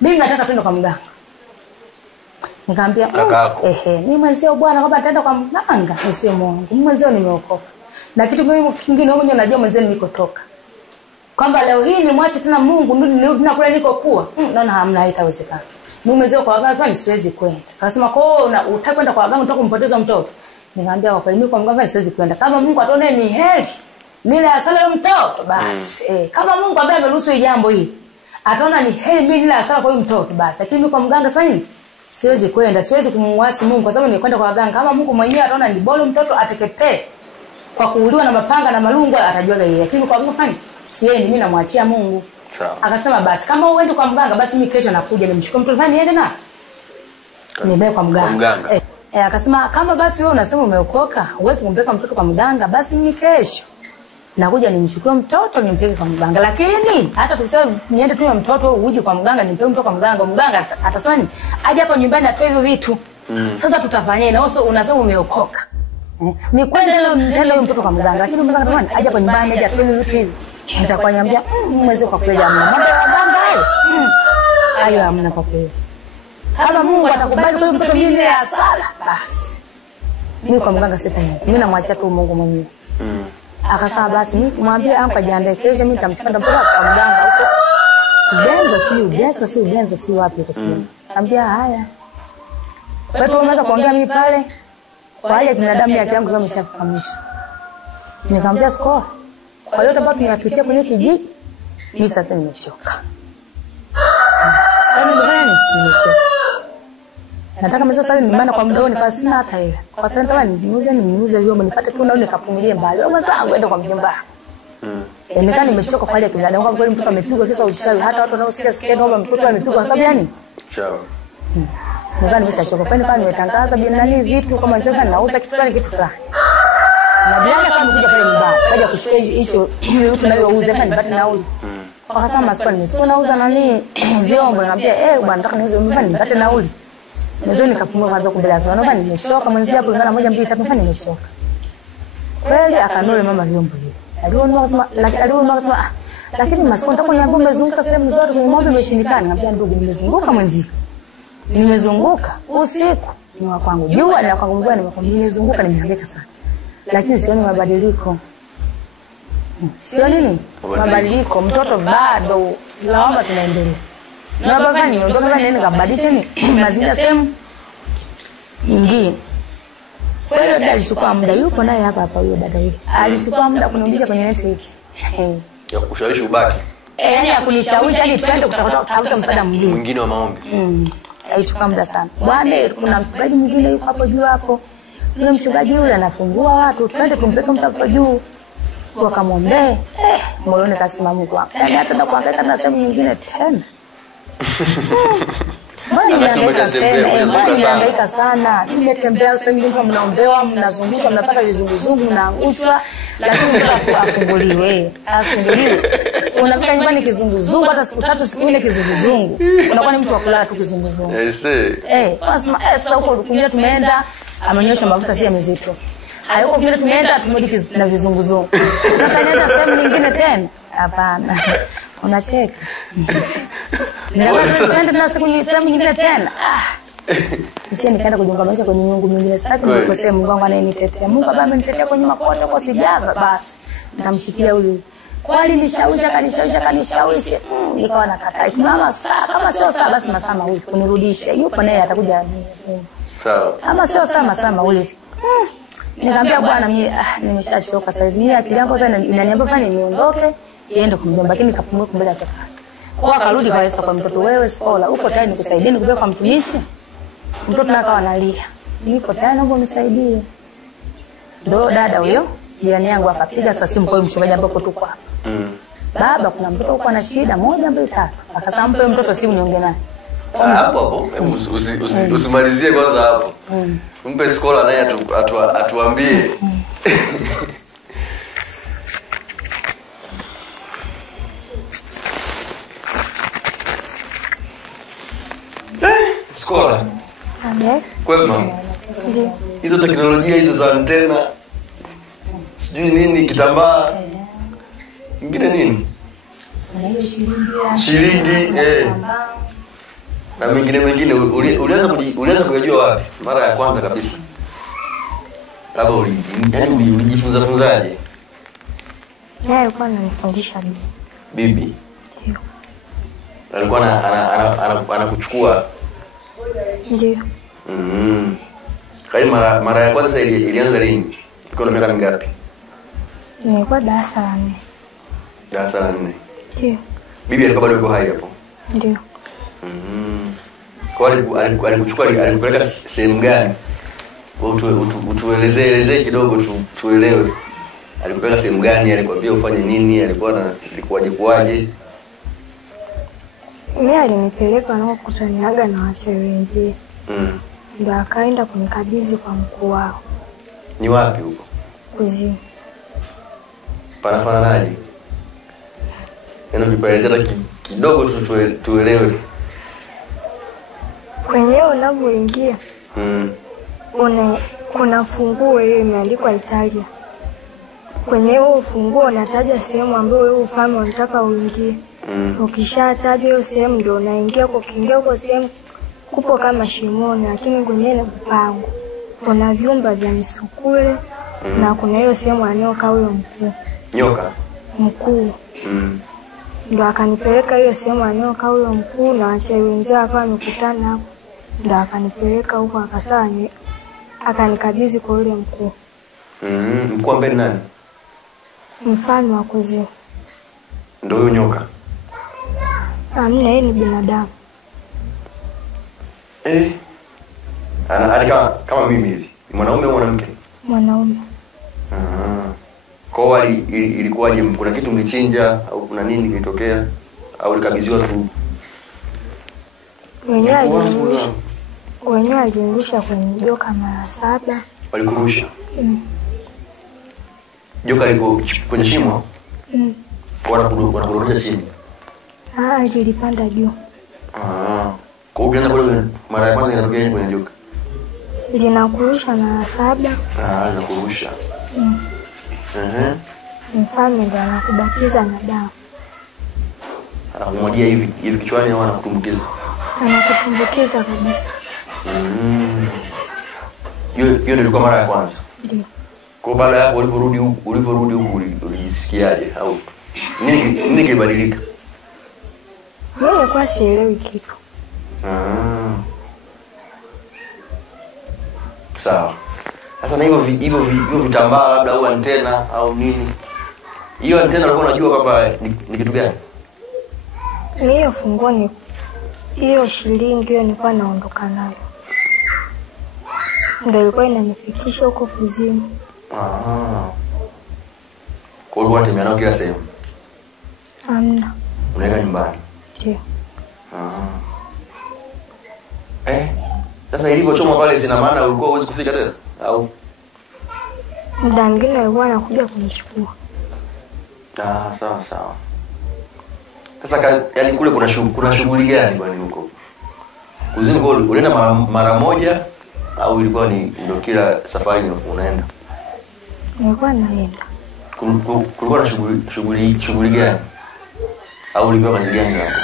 Mimi nataka twende kwa mganga. Nikamwambia mimi mwenzio bwana kwamba nitaenda kwa mganga nisiwe muongo. Mimi mwenzio nimeokoka. Na kitu kingine wewe mwenyewe unajua mwenzio nilikotoka. Kwamba leo hii nimwache tena Mungu nirudi tena kule nilikokuwa. Naona hamna haitawezekana. Mimi mwenzio kwa waganga siwezi kwenda. Akasema kwa hiyo unataka kwenda kwa waganga unataka kumpoteza mtoto. Nikamwambia kwa kweli mimi kwa mganga siwezi kwenda. Kama Mungu ataone ni heri nile asala mtoto basi. Kama Mungu ambaye ameruhusu hili jambo hili ataona ni heri mimi nile asala kwa huyu mtoto basi. Lakini mimi kwa mganga sasa nini? Siwezi kwenda, siwezi kumwasi Mungu kwa sababu nikwenda kwa waganga. Kama Mungu mwenyewe ataona ni bora mtoto ateketee kwa kuuliwa na mapanga na malungu atajua yeye. Lakini kwa Mungu fani sieni mimi namwachia Mungu. Sawa. Akasema basi kama uende kwa mganga basi mimi kesho nakuja nimchukue mtoto fani niende na niende kwa mganga. Akasema kama basi wewe unasema umeokoka, uweze kumpeleka mtoto kwa mganga basi mimi kesho nakuja nimchukue mtoto nimpeleke kwa mganga. Lakini hata tuseme niende tu na mtoto uje kwa mganga nimpeleke mtoto kwa mganga, mganga atasema ni aje hapo nyumbani atoe hivyo vitu. Sasa tutafanyaje? Na wewe unasema umeokoka. Ni kwenda ndio mtoto kwa mganga, lakini mganga tamani aje hapo nyumbani aje atoe hivyo vitu hivi. Nitakuwa niambia mwezi kwa kweli amna. Mambo ya mganga hayo hamna kwa kweli. Kama Mungu atakubali kwa mtoto mimi ya sala basi. Mimi kwa mganga sitaenda. Mimi namwachia tu Mungu mwenyewe. Akasema basi mimi kumwambia ampa jiandae kesho mimi nitamchukua mpaka kwa mganga huko. Ugenza si wapi kwa sababu. Ambia haya. Kwa hiyo tumeanza kuongea mimi pale kwa hali ya binadamu yake yangu kama nimeshafahamisha. Nikamwambia Skola, kwa hiyo tabaki tunapitia kwenye kijiji, mimi sasa nimechoka. Sasa nimechoka. Nataka mwanzo sasa nimana kwa mdao nikasina hata hela. Kwa sababu nataka niuze vyombo nipate tu nao nikapungulie mbali. Wewe mwanangu ende kwa mjomba. Nikani nimechoka kwa ile kidada. Kwa kweli mtoto amepigwa kisa uchawi. Hata watu wanaosikia sikia kwamba mtoto amepigwa kwa sababu yani? Sawa. Nikani nimeshachoka. Kwa nini nimetangaza binani vitu kama sasa nauza kitu fulani kitu fulani. Na bila kama kuja pale mbaya. Kaja kuchukua hicho vitu tunayouza hata nipate nauli. Kwa sababu maswali nimesikia nauza nani vyombo naambia bwana nataka niuze vyombo nipate nauli. Ndio nikapumua kwanza kumbeleza. Naomba nimechoka mwenzi hapo ngana 1 2 3 nimechoka. Kweli akanole mama vyombo hivi. Aliona lakini masiko nataka niambie umezunguka sehemu zote kwenye mambo imeshindikana. Niambia ndugu nimezunguka mwenzi. Nimezunguka usiku ni wa kwangu. Jua ni wa kwangu mgani nimezunguka nimehangaika sana. Lakini sioni mabadiliko. Sio nini? Mabadiliko mtoto bado lawama zinaendelea. Na baba ni ndio baba nene kabadilisha ni mazingira sehemu nyingine. Kwa hiyo dada alichukua muda yupo naye hapa huyo dada huyo. Alichukua muda kunirudisha kwenye network. Ya kushawishi ubaki. Yaani ya kunishawishi hadi twende kutafuta msaada mwingine wa maombi. Alichukua muda sana. Bwana kuna mchungaji mwingine yuko hapo juu hapo. Yule mchungaji yule anafungua watu, twende tumpeke mtu hapo juu. Wakamwombee. Moyoni kasimama kwa. Yaani hata na kuangaika na sehemu nyingine tena. Mbona nimehangaika sana. Nimetembea sasa hivi mtu mnaombewa, mnazungusha, mnapata vizunguzungu, mnaangushwa, lakini mtu afunguliwe. Unapita nyumbani kizunguzungu hata siku 3 siku 4 kizunguzungu. Unakuwa ni mtu wa kulala tu kizunguzungu. Lazima sasa huko kunywa tumeenda amenyosha mafuta si mzito. Hayuko kile tumeenda tumudi na vizunguzungu. Tunaenda sehemu nyingine tena? Hapana. Unacheka. Nenda na siku nyingine tena. Sisi nikaenda kujiunganisha kwenye Mungu mwingine. Sitaki nikosee Mungu wangu anayenitetea. Mungu baba amenitetea kwenye makosa kwa sijava basi. Nitamshikilia huyu. Kwani kanishawishi. Nikawa nakataa. Mama saa kama sio saa basi masaa mawili kunirudisha. Yupo naye atakuja. Sawa. Kama sio saa masaa mawili. Nikamwambia bwana mimi nimeshachoka sasa hivi. Mimi akili yangu sana inaniambia fanya niondoke iende kumjomba lakini nikapumua kumbele ya safari. Kwa akarudi kwa Yesu kwa mtoto wewe Skola uko tayari nikusaidie nikubebe kwa mtumishi? Mtoto akawa analia. Niko tayari naomba unisaidie. Ndio dada huyo jirani yangu akapiga sasa simu kwa mchungaji ambaye tuko hapa. Baba kuna mtoto uko na shida 1 2 3. Akasema mpe mtoto simu niongee naye. Hapo usimalizie kwanza hapo. Mpe Skola naye atuambie. Skola. Kwema. Hizo teknolojia hizo za antena. Sijui nini kitambaa. Ingine nini? Shilingi na mengine ulianza kujua wapi? Mara ya kwanza kabisa. Labda ulijifunza funzaje? Yeye alikuwa ananifundisha Bibi. Ndio. Alikuwa anakuchukua. Ndio. Kali mara ya kwanza ilianza lini? Ulikuwa na miaka mingapi? Nilikuwa darasa la 4. Darasa la 4. Ndio. Bibi alikuwa bado yuko hai hapo. Ndio. Kwa alikuchukua alikupeleka sehemu gani? Utuelezee kidogo tuelewe. Alikupeleka sehemu gani? Alikwambia ufanye nini? Ilikuwaje kuaje? Mimi alinipeleka na kukutaniaga na wachawi wenzie. Ndio akaenda kunikabidhi kwa mkuu wao. Ni wapi huko? Kuzimu. Panafananaje? Yaani ukipaeleza kidogo tuelewe. Kwenye unapoingia kuna funguo hiyo imeandikwa Italia. Kwenye huo funguo unataja sehemu ambayo wewe ufalme unataka uingie. Ukishataja hiyo sehemu ndio unaingia. Ukiingia huko sehemu kupo kama shimoni lakini kwenye mpango kuna vyumba vya misukule na kuna hiyo sehemu anayokaa huyo mkuu. Nyoka mkuu. Ndio akanipeleka hiyo sehemu anayokaa huyo mkuu na wachawi wenzao hapa wamekutana hapo. ndo akanipeleka huko akasani akanikabidhi kwa yule mkuu. Mkuu ambaye ni nani? Mfalme wa kuzimu. Ndio huyo nyoka. Amna, yeye ni binadamu. Ana kama mimi hivi. Mwanaume au mwanamke? Mwanaume. Kwa wali ilikuwaje? Kuna kitu mlichinja au kuna nini kilitokea au ulikabidhiwa tu? Wenyewe alinirusha kwenye joka mara 7. Walikurusha? Joka liko kwenye shimo? Wanakurusha chini? Lilipanda juu. Kwa hiyo kule mara ya kwanza inatokea kwenye joka? Linakurusha mara 7. Linakurusha. Mfalme ndo anakubatiza na damu. Anakumwagia hivi kichwani au anakutumbukiza? Anakutumbukiza kabisa. Hiyo ndio ilikuwa mara ya kwanza? Ndio. Kwa baada ya hapo ulivorudi huko ulijisikiaje au nini kilibadilika? Mimi kwa sielewi kitu. Sawa. Sasa na hivyo vitambaa labda au antena au nini? Hiyo antena ulikuwa unajua kwamba ni kitu gani? Hiyo funguo ni hiyo shilingi hiyo nilikuwa naondoka nayo. Ndio ilikuwa inanifikisha huko kuzimu. Kwa hiyo unatembea nao kila sehemu? Amna. Unaweka nyumbani? Ndio. Sasa ilivyochoma pale zina maana ulikuwa huwezi kufika tena au? Muda mwingine alikuwa anakuja kunichukua. Sawa. Sasa yaani kule kuna shughuli gani kwani huko? Kuzimu kwa unaenda mara moja au ilikuwa ni ndio kila safari unaenda? Nilikuwa naenda. Kulikuwa na shughuli gani? Au ulipewa kazi gani hapo?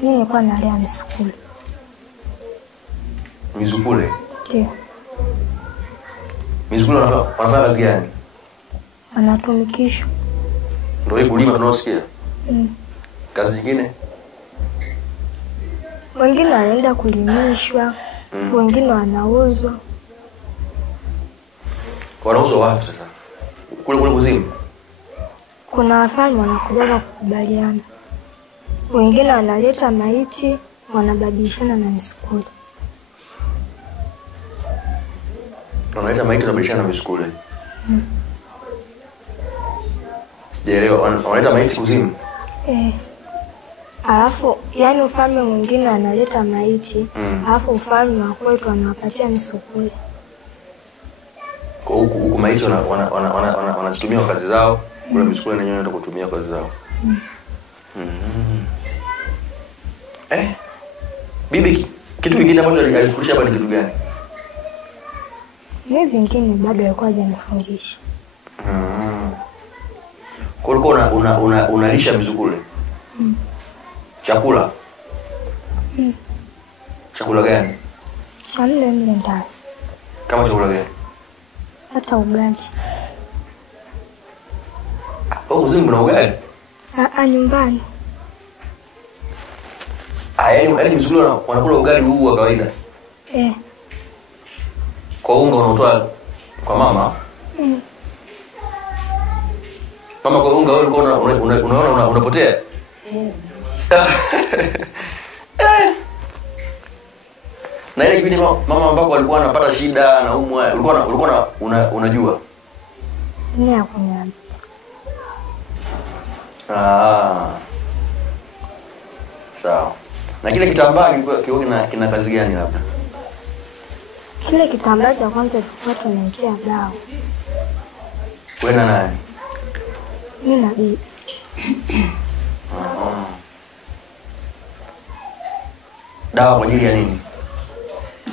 Mimi nilikuwa nalea misukule. Mizukule? Ndio. Mizukule wanafanya kazi gani? Wanatumikishwa. Ndio hii kulima tunaosikia? Kazi nyingine? Wengine wanaenda kulimishwa, wengine wanauzwa. Wanauzwa wapi sasa? Kule kuzimu? Kuna wafalme wanakuja kukubaliana. Wengine wanaleta maiti, wanabadilishana na misukule. Wanaleta maiti wanabadilishana na misukule? Sijaelewa. Wanaleta maiti kuzimu? Alafu yani ufalme mwingine analeta maiti, alafu ufalme wa kwetu anawapatia misukule. Kwa huku maiti wanazitumia kwa kazi zao, kule misukule na wanaenda kutumia kazi zao. Bibi, kitu kingine ambacho alifundisha hapa ni kitu gani? Mimi vingine bado alikuwa hajanifundisha. Kwa hiyo unalisha misukule? Chakula? Chakula gani? Mle ndani. Kama chakula gani? Hata ugali. Kuzimu kuna ugali? Nyumbani. Yaani misukule wanakula ugali huu wa kawaida? Kwa unga unaotoa kwa mama? Mama kwa unga wewe unaona unapotea? Na ile kipindi mama ambako alikuwa anapata shida na umwa ulikuwa unajua? Ni hakuna. Sawa. Na kile kitambaa kilikuwa kina kazi gani labda? Kile kitambaa cha kwanza tulikuwa tunaingia dawa. Wewe na nani? Mimi na bibi. Dawa kwa ajili ya nini?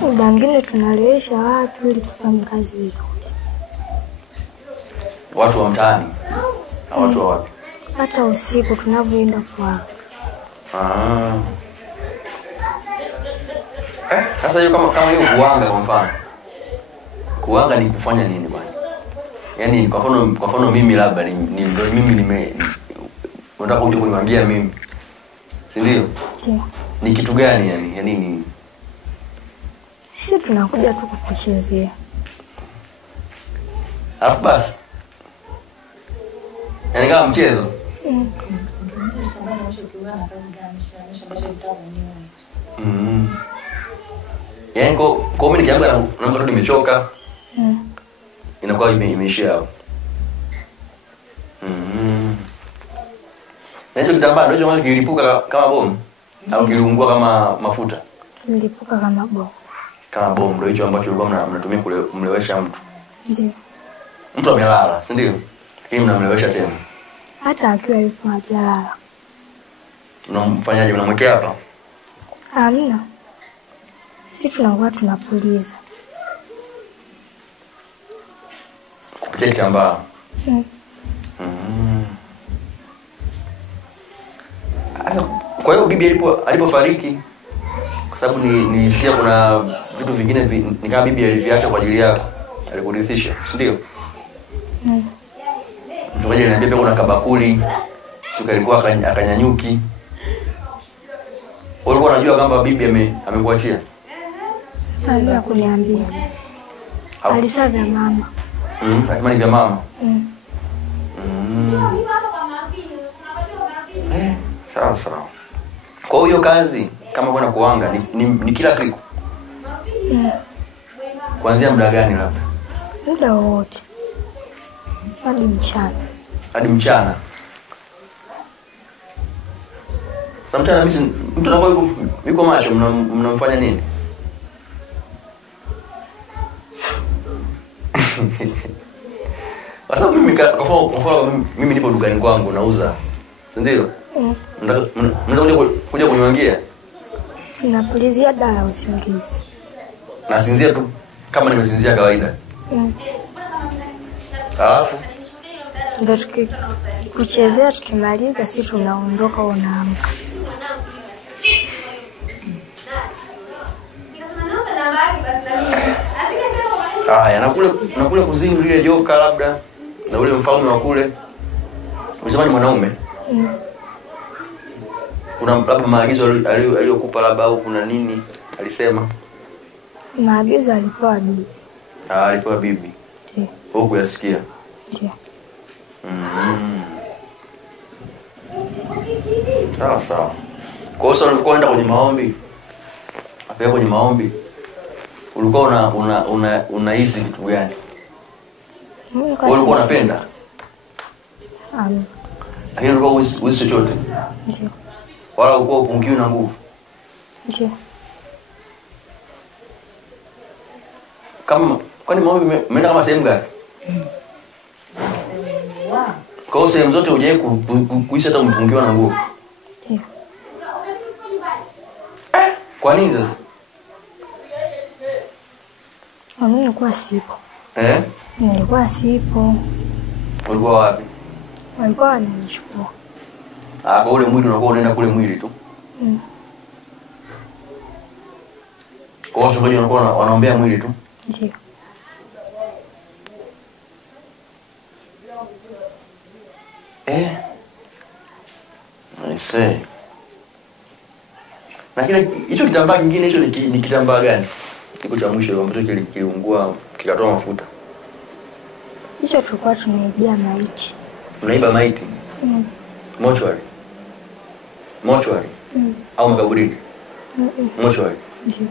Muda mwingine tunalewesha watu ili tufanye kazi vizuri. Watu wa mtaani? Au watu wa wapi? Hata usiku tunapoenda kwa. Sasa hiyo kama hiyo kuanga kwa mfano. Kuanga ni kufanya nini bwana? Yaani kwa mfano mimi labda mimi unataka uje kuniambia mimi. Si ndio? Ndio. Ni kitu gani yani? Yaani ni Sisi tunakuja tu kukuchezea. Alafu basi. Yaani kama mchezo. Yaani kwa mimi nikiamka na mkatu nimechoka. Inakuwa imeishia hapo. Na hicho kitambaa ndio hicho kililipuka kama bomu au kiliungua kama mafuta? Kililipuka kama bomu. Kama bomu ndio hicho ambacho ulikuwa mnatumia kumlewesha mtu. Ndio. Mtu amelala, si ndio? Lakini mnamlewesha tena. Hata akiwa yupo hajalala. Mnamfanyaje? Mnamwekea hapa? Hamna. Sisi tunakuwa tunapuliza. Kupitia kitambaa. Sasa kwa hiyo bibi alipofariki, kwa sababu nisikia kuna vitu vingine ni kama bibi aliviacha kwa ajili yako, alikurithisha, si ndio? Mchungaji ananiambia pia kuna kabakuli, sio alikuwa akanyanyuki. Ulikuwa unajua kwamba bibi amekuachia? Ndio kuniambia. Alisaga mama. Lakini ni vya mama. Sawa sawa. Kwa hiyo kazi kama bwana kuanga ni kila siku. Kuanzia muda gani labda? Muda wote. Hadi mchana. Hadi mchana. Sasa mchana mtu anakuwa yuko macho, mnamfanya nini? Sasa mimi kwa mfano mimi nipo dukani kwangu nauza. Si ndio? Mnaweza kuja kuniwangia? Napulizia dawa usingizi. Nasinzia tu kama nimesinzia kawaida. Alafu ndio kuchezea, tukimaliza sisi tunaondoka, unaamka. Haya, nakule kuzimu lile joka labda na ule mfalme wa kule. Unasema ni mwanaume? Kuna labda maagizo aliyokupa labda au kuna nini alisema? Maagizo alipewa bibi. Alipewa bibi. Ndio. Wewe kuyasikia? Ndio. Sawa sawa. Kwa hiyo ulikuwa unaenda kwenye maombi? Hapo kwenye maombi ulikuwa unahisi kitu gani? Wewe ulikuwa unapenda? Lakini ulikuwa uwezi chochote? Ndio. Wala ulikuwa upungiwi na nguvu? Ndio. Kwani maombi umeenda kama sehemu gani? Kwa hiyo sehemu zote hujawahi kuishi hata umepungiwa na nguvu? Ndio. Kwa nini sasa? Mimi nilikuwa sipo. Nilikuwa sipo. Ulikuwa wapi? Walikuwa wananichukua. Kwa ule mwili unakuwa unaenda kule mwili tu? Kwa hiyo wachungaji wanakuwa wanaombea mwili tu? Ndio. I see. Na kile hicho kitambaa kingine hicho ni kitambaa gani? Kiko cha mwisho ambacho kiliungua kikatoa mafuta. Hicho tulikuwa tunaibia maiti. Mnaiba maiti? Mortuary. Mortuary. Au makaburini? Mortuary. Ndio.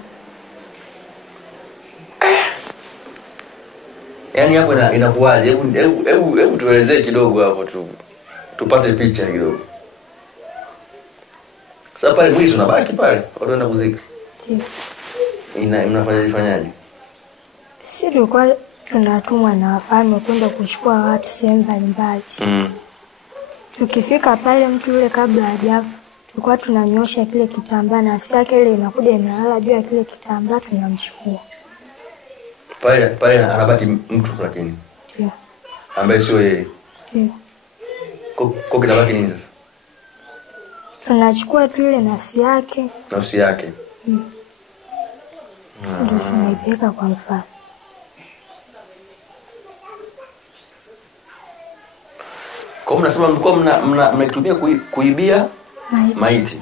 Yaani hapo inakuwaje? Hebu tuelezee kidogo hapo tupate picha kidogo. Sasa pale mwili unabaki pale, watu wanaenda kuzika. Ndio. Mnafanyaje? Sisi tulikuwa tunatumwa na wafalme kwenda kuchukua watu sehemu mbalimbali. Tukifika pale mtu yule kabla hajafa, tulikuwa tunanyosha kile kitambaa, nafsi yake ile inakuja inalala juu ya kile kitambaa, tunamchukua. Pale anabaki mtu lakini. Ndio. Ambaye sio yeye. Ndio. Kwa kinabaki nini sasa? Tunachukua tu ile nafsi yake. Nafsi yake. Ndio tunaipeleka kwa mfalme. Kwa mnasema mlikuwa mnakitumia kuibia maiti.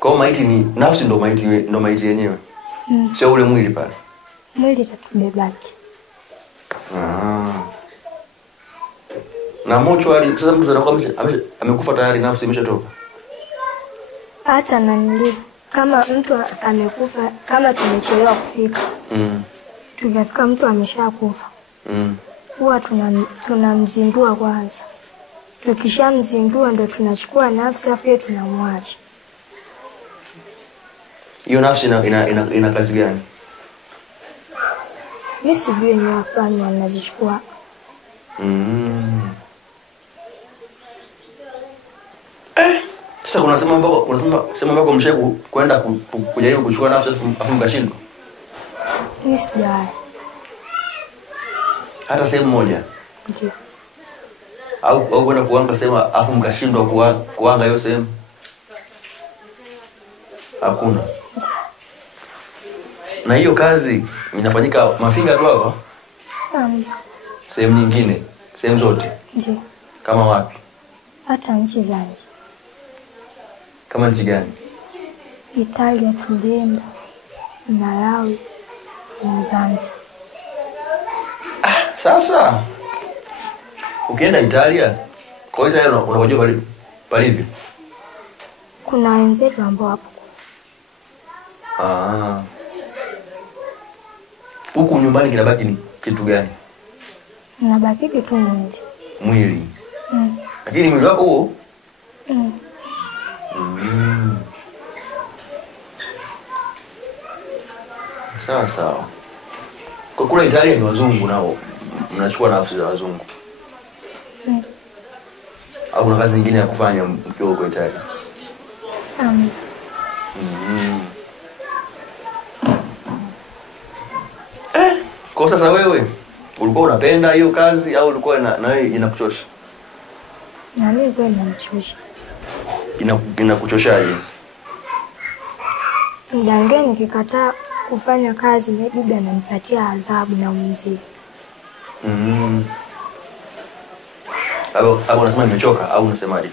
Kwa maiti ni nafsi ndo maiti yenyewe. Sio ule mwili pale. Mwili katubebaki. Na mochwari sasa mtu anakuwa amekufa tayari, nafsi imeshatoka. Hata nanili kama mtu amekufa, kama tumechelewa kufika. Tukifika mtu ameshakufa. Huwa tunamzindua kwanza. Tukishamzindua ndo tunachukua nafsi afu yeye tunamwacha. Hiyo nafsi ina kazi gani? Mimi sijui ni wafanye wanazichukua. Sasa kuna sema ambako msheku kwenda kujaribu kuchukua nafsi afu mkashindwa. Mimi sijai. Hata sehemu moja. Ndio. Au kwenda kuanga sema afu mkashindwa kuanga hiyo sehemu. Hakuna. Na hiyo kazi inafanyika Mafinga tu hapa? Sehemu nyingine, sehemu zote. Ndio. Kama wapi? Hata nchi za nje. Kama nchi gani? Italia tulienda, Malawi, na Zambia. Sasa ukienda Italia, kwa Italia unapojua palivyo? Kuna wenzetu ambao hapo. Huku nyumbani kinabaki ni kitu gani? Nabaki kitu mwili. Mwili. Lakini mwili wako huo? Sawa. Kwa kule Italia ni wazungu nao mnachukua nafsi za wazungu. Au kuna kazi nyingine ya kufanya mkiwa huko Italia? Kwa sasa wewe ulikuwa unapenda hiyo kazi au ulikuwa na wewe inakuchosha? Na mimi kwa inanichosha. Inakuchoshaje? Ndange nikikataa kufanya kazi na bibi ananipatia adhabu na mzee. Au unasema nimechoka au unasemaje?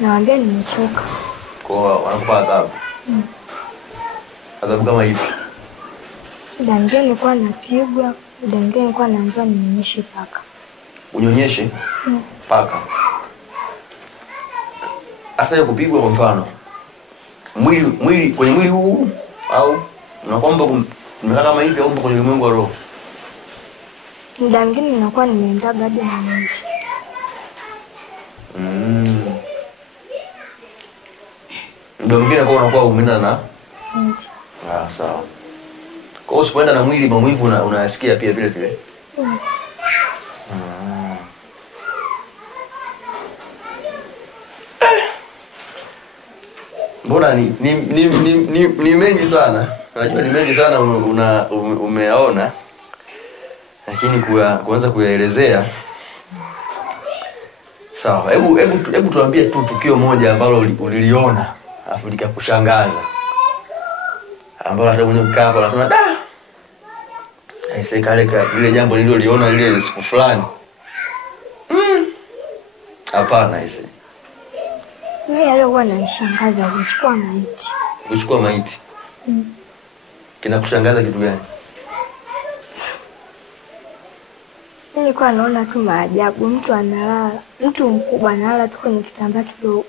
Naambia nimechoka. Kwa wanakupa adhabu. Adhabu kama hivi? Ndange nilikuwa napigwa, ndange nilikuwa naambiwa ninyonyeshe paka. Unyonyeshe? Paka. Asa kupigwa kwa mfano. Mwili kwenye mwili huu au unakwamba umekaa kama hivi au kwenye ulimwengu wa roho? Ndange ninakuwa nimeenda bado na mimi. Ndio mwingine kwa unakuwa umeenda na sawa. Kwa hiyo usipoenda na mwili maumivu unayasikia pia vile vile. Mbona ni mengi sana. Unajua ni mengi sana umeona. Lakini kuanza kuyaelezea. Sawa. Hebu tuambie tu tukio moja ambalo uliliona afu likakushangaza. Ambalo hata mwenyewe ukaa hapo unasema da. Aise kale ile jambo nililoliona ile siku fulani. Hapana aise. Mimi alikuwa ananishangaza kuchukua maiti. Kuchukua maiti? Kinakushangaza kitu gani? Nilikuwa naona tu maajabu, mtu analala, mtu mkubwa analala tu kwenye kitambaa kidogo.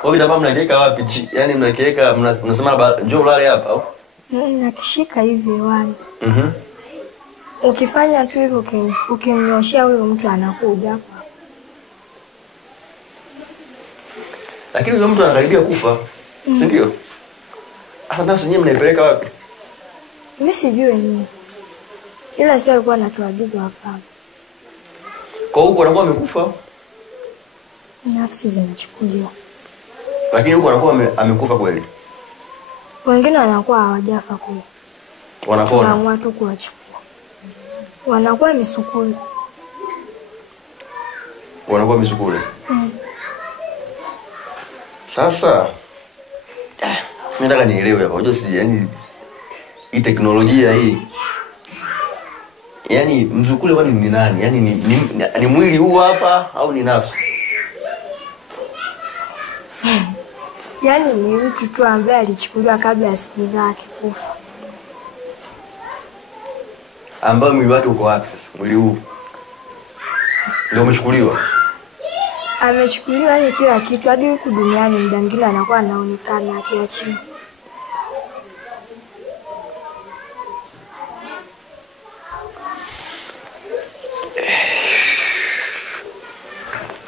Kwa hiyo kama mnakiweka wapi? Yaani mnakiweka mnasema njoo ulale hapa au? Nakishika hivi wani. Ukifanya tu hivyo ukimnyoshia huyo mtu anakuja hapa. Lakini huyo mtu anakaribia kufa. Si ndio? Hata nafsi nyinyi mnaipeleka wapi? Mimi sijui nini. Ila sio alikuwa anatuagiza hapa. Kwa huko anakuwa amekufa. Nafsi zinachukuliwa. Lakini huko anakuwa amekufa kweli. Wengine wanakuwa hawajafa kweli. Wanapona. Wanaamua tu kuwachukua. Wanakuwa misukule. Wanakuwa misukule. Sasa mimi nataka nielewe hapa. Unajua yani hii teknolojia hii. Yaani mzukule kwani ni nani? Yaani ni mwili huu hapa au ni nafsi? Yaani ni mtu tu ambaye alichukuliwa kabla ya siku zake kufa. Ambao mwili wake uko wapi sasa? Mwili huu ndio umechukuliwa. Amechukuliwa ni kila kitu, hadi huku duniani muda mwingine anakuwa anaonekana akiachiwa.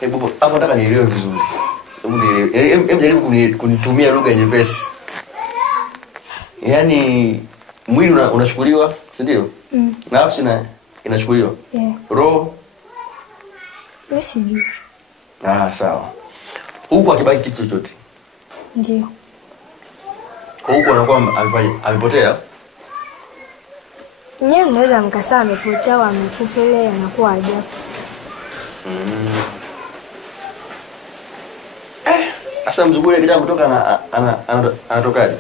Hebu hapo nataka nielewe vizuri. Hebu jaribu kunitumia lugha nyepesi. Yaani mwili unachukuliwa, si ndio? Nafsi na inachukuliwa. Yeah. Roho Sijui. sawa. Huko akibaki kitu chochote. Ndio. Kwa huko anakuwa amepotea. Nyewe mnaweza mkasema amepotea au amekufa, ile anakuwa hajafa. Asa mzugule kitaka kutoka anatokaje?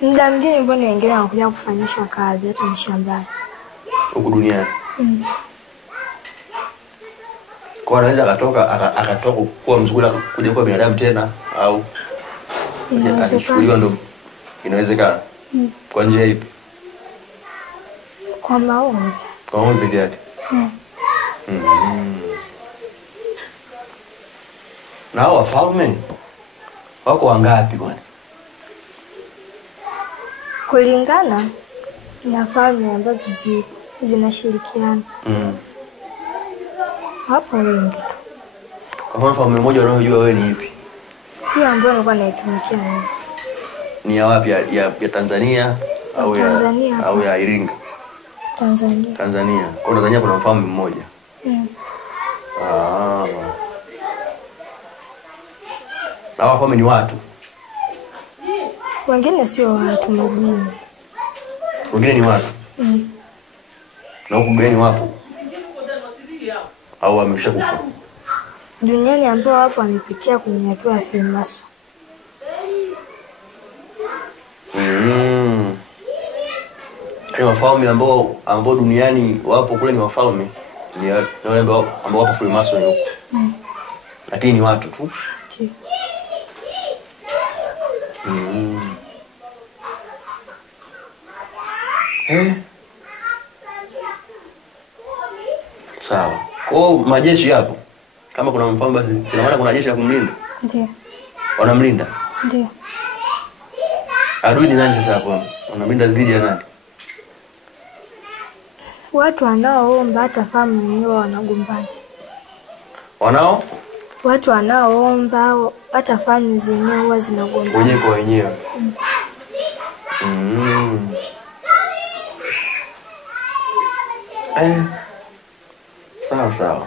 Muda mwingine mbona wengine wanakuja kufanyishwa kazi hata mshambani. Huko duniani. Kwa anaweza akatoka kuwa mzugula kuja kuwa binadamu tena au anachukuliwa ndo inawezekana. Kwa njia ipi? Kwa maombi. Kwa maombi pekee yake. Na hao wafalme wako wangapi bwana? Kulingana na falme ambazo zinashirikiana. Hapo wengi. Kwa mfano falme moja unayojua wewe ni ipi? Hiyo ambayo nilikuwa naitumikia mimi. Ni ya wapi, ya Tanzania au ya Tanzania au ya Iringa? Tanzania. Tanzania. Kwa Tanzania kuna mfalme mmoja. Na wafalme ni watu. Wengine sio watu, majini. Wengine ni watu. Na huko duniani wapo. Au wameshakufa. Duniani ambao wapo wamepitia kwenye hatua ya Freemason. Ni wafalme ambao duniani wapo kule, ni wafalme ni wale ambao wapo Freemason huko. Lakini ni watu tu. Sawa. Kwa majeshi hapo. Kama kuna mfalme basi sina maana kuna jeshi la kumlinda. Ndio. Wanamlinda. Ndio. Adui ni nani sasa hapo? Wanamlinda dhidi ya nani? Watu wanaoomba, hata falme wenyewe wanagombana. Watu wanaoomba hata falme zenyewe huwa zinagombana. Wenyewe kwa wenyewe. Sawa.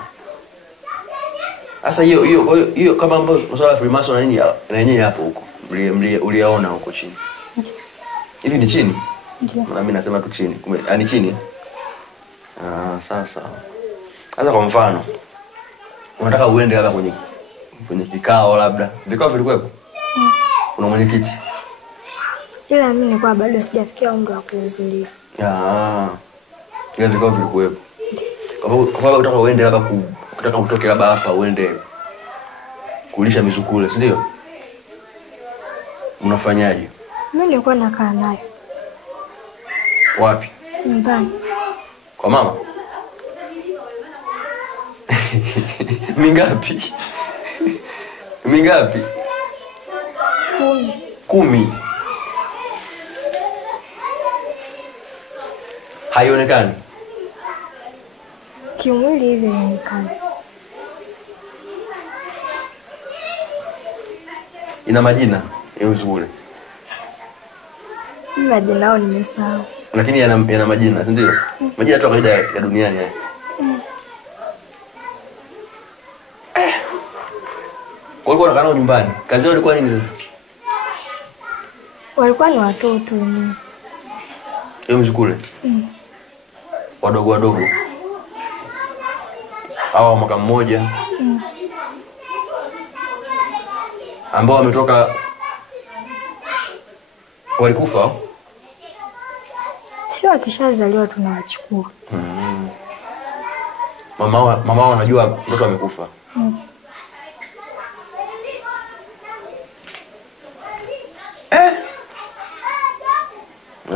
Sasa hiyo kama ambapo masuala ya Freemason na nini na yenyewe hapo huko. Uliaona huko chini. Hivi ni chini? Ndio. Na mimi nasema tu chini. Kumbe ni chini. Sawa. Sasa kwa mfano unataka uende labda kwenye kikao labda. Vikao vilikuwepo? Kuna mwenyekiti. Ila mimi nilikuwa bado sijafikia umri wa kuhudhuria. Ile vikao vilikuwepo. Kwa sababu unataka uende labda ukitaka utoke labda hapa uende kulisha misukule, si ndio? Unafanyaje? Mimi nilikuwa nakaa nayo. Wapi? Nyumbani. Kwa mama? Mingapi? 10. Haionekani. Kimwili hivi inaonekana. Ina majina hiyo nzuri. Majina yao nimesahau. Lakini yana majina, si ndio? Majina tu kawaida ya duniani haya. Kwa hiyo unakaa nao nyumbani. Kazi yao ilikuwa nini sasa? Walikuwa ni watoto wenyewe. Hiyo mzukule. Wadogo. Hao mwaka mmoja. Ambao wametoka walikufa. Sio akishazaliwa tunawachukua. Mama wanajua mtoto amekufa.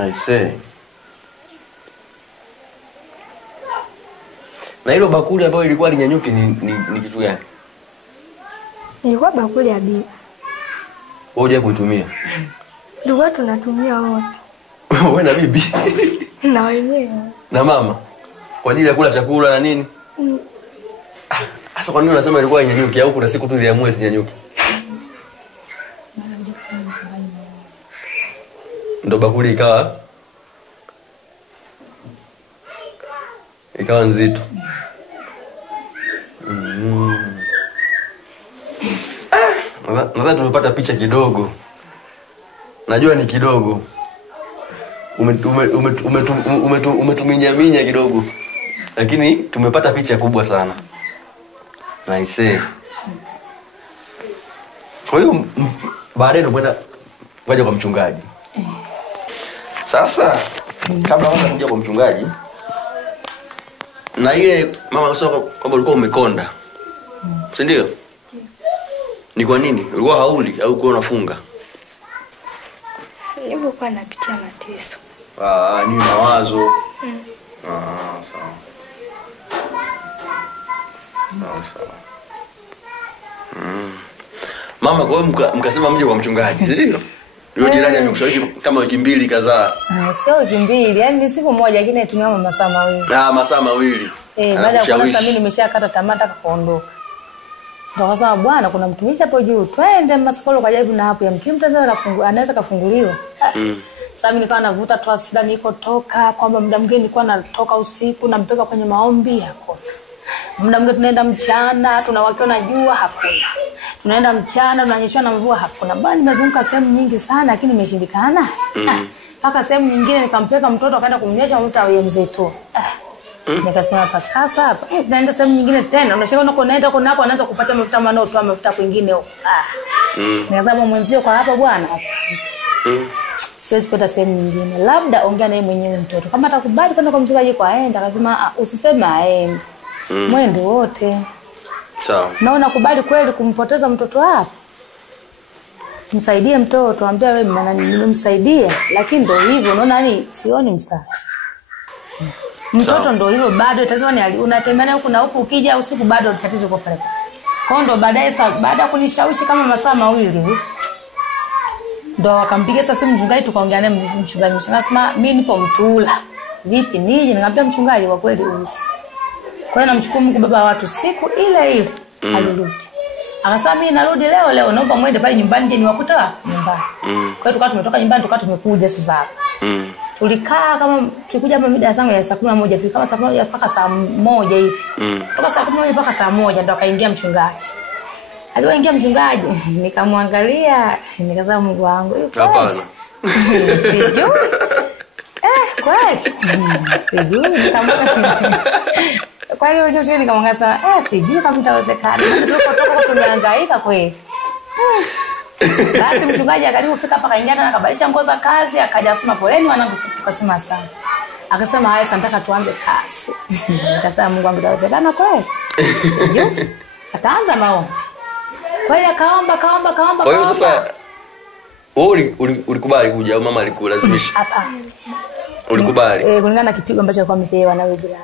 I see. Na hilo bakuli ambalo ilikuwa linyanyuki ni kitu gani? Ilikuwa bakuli ya bibi. Wewe kuitumia? Tulikuwa tunatumia wote. Wewe na bibi? Na wenyewe. Na mama? Kwa ajili ya kula chakula na nini? Sasa kwa nini unasema ilikuwa inyanyuki au kuna siku tu iliamua isinyanyuki? Ndo bakuli ikawa nzito. Nadhani tumepata picha kidogo. Najua ni kidogo. Umetuminyaminya kidogo. Lakini tumepata picha kubwa sana. Nice. Kwa hiyo baadaye tunakwenda kwa mchungaji. Sasa kabla kuja kwa mchungaji na ile mama akasema kwamba ulikuwa umekonda. Si ndio? Ni kwa nini? Ulikuwa hauli au ulikuwa unafunga? Nilikuwa napitia mateso. Ni mawazo. Sawa. Mama, kwa hiyo mkasema mje kwa mchungaji, si ndio? Yule jirani amekushawishi kama wiki mbili kadhaa. Sio wiki mbili, yani ni siku moja lakini tumia masaa mawili. Masaa mawili. Baada ya kuona mimi nimeshakata tamaa nataka kuondoka. Ndio akasema bwana kuna mtumishi hapo juu, twende maskolo kwa jaribu na hapo ya mkimu anaweza kafunguliwa. Sasa mimi nikawa navuta tu asida niko toka kwamba muda mwingine nilikuwa natoka usiku nampeka kwenye maombi yako. Muda mwingine tunaenda mchana tunawakiwa na jua hakuna. Tunaenda mchana tunanyeshwa na mvua hakuna. Bwana nimezunguka sehemu nyingi sana lakini imeshindikana. Paka sehemu nyingine nikampeka mtoto akaenda kumnyesha mafuta ya mzeituni. Nikasema hapa sasa hapa tunaenda sehemu nyingine tena unashika unaenda huko hapo anaanza kupata mafuta manoto au mafuta kwingine huko. Nikasema mwenzio kwa hapa bwana. Siwezi kwenda sehemu nyingine. Labda ongea naye mwenyewe mtoto. Kama atakubali kwenda kwa mchungaji kwa aenda akasema usiseme aende. Mwende wote. Sawa. Naona kubali kweli kumpoteza mtoto wako. Msaidie mtoto, ambia wewe maana nimemsaidia, lakini ndio hivyo unaona yani sioni msaada. Mtoto ndio hivyo bado tatizo ni unatembea huko na huko ukija usiku bado tatizo kwa pale. Kwa hiyo ndo baadaye baada ya kunishawishi kama masaa mawili ndo akampiga sasa mchungaji tukaongea naye mchungaji akasema mimi nipo Mtula. Vipi nije nikamwambia mchungaji kwa kweli uti. Kwa hiyo namshukuru Mungu baba watu siku ile alirudi. Akasema mimi narudi leo naomba mwende pale nyumbani je niwakuta nyumbani. Kwa hiyo tukawa tumetoka nyumbani tukawa tumekuja sasa hapa. Tulikaa kama tulikuja hapa mida sangu ya saa 11 tulikaa saa 1 mpaka saa 1 hivi. Toka saa 11 mpaka saa 1 ndo akaingia mchungaji. Alipoingia mchungaji nikamwangalia nikasema Mungu wangu yuko. Hapana. Sijui. Kweli. Sijui nikamwambia. Kwa hiyo ndio nikamwangaza sijui kama itawezekana. Tuko tumehangaika kweli. Basi mchungaji akalipofika hapa kaingia na akabadilisha nguo za kazi akaja asema poleni wanangu tukasema sana. Akasema haya sasa nataka tuanze kazi. Nikasema Mungu wangu itawezekana kweli. Sijui. Ataanza maombi. Kwa hiyo akaomba. Kwa hiyo sasa wewe ulikubali kuja au mama alikulazimisha? Hapana. Ulikubali? Kulingana na kipigo ambacho alikuwa amepewa na wewe jirani.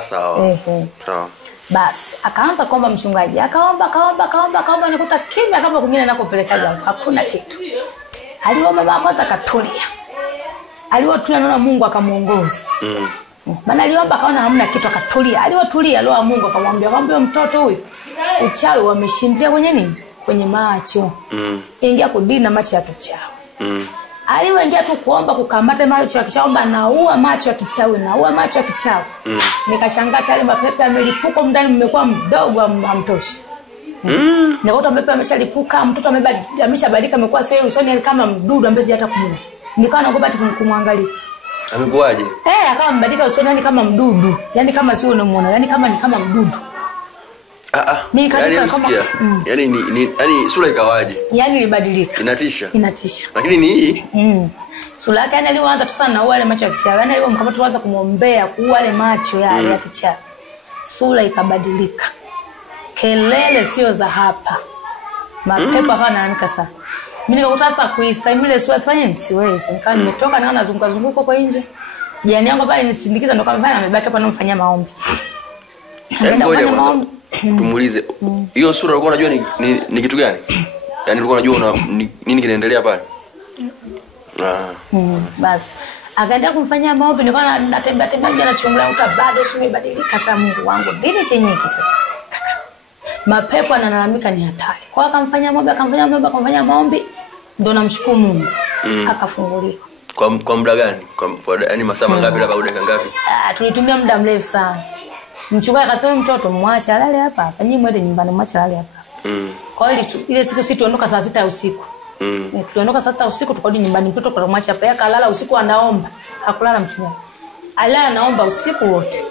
Sawa. Sawa. Basi akaanza kuomba mchungaji. Akaomba nikuta kimya kama kwingine nakopelekaje hakuna kitu. Aliomba mama kwanza katulia. Aliyotulia naona Mungu akamuongoza. Maana aliomba kaona hamna kitu akatulia. Aliyotulia roho ya Mungu akamwambia mtoto huyu uchawi wameshindia kwenye nini? Kwenye macho. Ingia kudini na macho ya kichawi. Alipoingia tu kuomba kukamata macho ya kichawi naua macho ya kichawi. Nikashangaa tayari mapepe amelipuka ndani mmekuwa mdogo hamtoshi. Nikaota mapepe ameshalipuka mtoto ameshabadilika amekuwa sio usoni kama mdudu ambaye hata kumuna. Nikawa naogopa kumwangalia. Amekuaje? Akawa mbadilika usoni kama mdudu. Yaani kama sio unamuona, yaani kama ni kama mdudu. Yaani msikia. Yaani sura ikawaje? Yaani ilibadilika. Inatisha. Lakini ni hii. Sura yake yani alianza tu sana wale macho ya kichawi. Yaani alipomkamata tuanza kumuombea kuua wale macho yale ya kichawi. Sura ikabadilika. Kelele sio za hapa. Mapepo hapana anaamka sana. Mimi nikakuta sasa kuistahimili siwezi nini? Siwezi. Nikawa nimetoka na nazunguka kwa nje. Jirani yangu pale nisindikiza ndo kama amebaki hapa namfanyia maombi. Ngoja tumuulize. Hiyo sura ulikuwa unajua ni kitu gani? Yaani ulikuwa unajua nini kinaendelea pale? Basi. Akaenda kumfanyia maombi, nilikuwa natembea na chungulia uta bado simebadilika sana Mungu wangu. Nini chenye hiki sasa? Mapepo analalamika ni hatari. Kwa akamfanyia maombi, ndio namshukuru Mungu. Akafunguliwa. Kwa muda gani? Yaani masaa mangapi labda au dakika ngapi? Tulitumia muda mrefu sana. Mchungaji akasema mtoto mwache alale hapa. Nyinyi mwende nyumbani mwache alale hapa. Kwa hiyo ile siku sisi tuondoka saa 6 usiku. Tuliondoka saa 6 usiku tukarudi nyumbani, mtoto kwa mwacha hapa yaka alala usiku anaomba. Hakulala mchungaji. Alala anaomba usiku wote.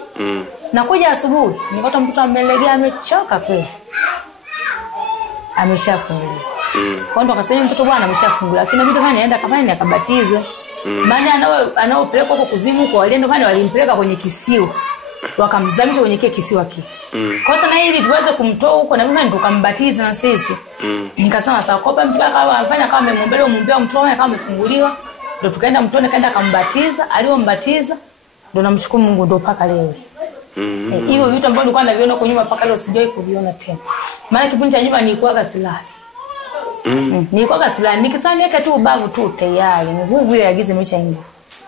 Nakuja asubuhi, nikakuta mtoto amelegea amechoka kweli. Ameshafunguliwa. Kwa ndo akasema mtoto bwana ameshafunguliwa. Lakini inabidi fanya aenda kafanya akabatizwe. Maana anaopeleka huko kuzimu kwa waliendo fanya walimpeleka kwenye kisiwa. Wakamzamisha kwenye kile kisiwa kile. Kwa sababu na ili tuweze kumtoa huko na mimi ndo kambatiza na sisi. Nikasema sawa kopa mtu kama afanya kama amemwombea mumbea mtoto wake kama amefunguliwa. Ndio tukaenda mtoni kaenda kambatiza, aliyombatiza ndio namshukuru Mungu ndio paka leo. Hiyo vitu ambavyo nilikuwa naviona kwa nyuma paka leo sijawahi kuviona tena. Maana kipindi cha nyuma nilikuwa silali. Nilikuwa silali nikisani yake tu ubavu tu tayari nguvu ya giza imeshaingia.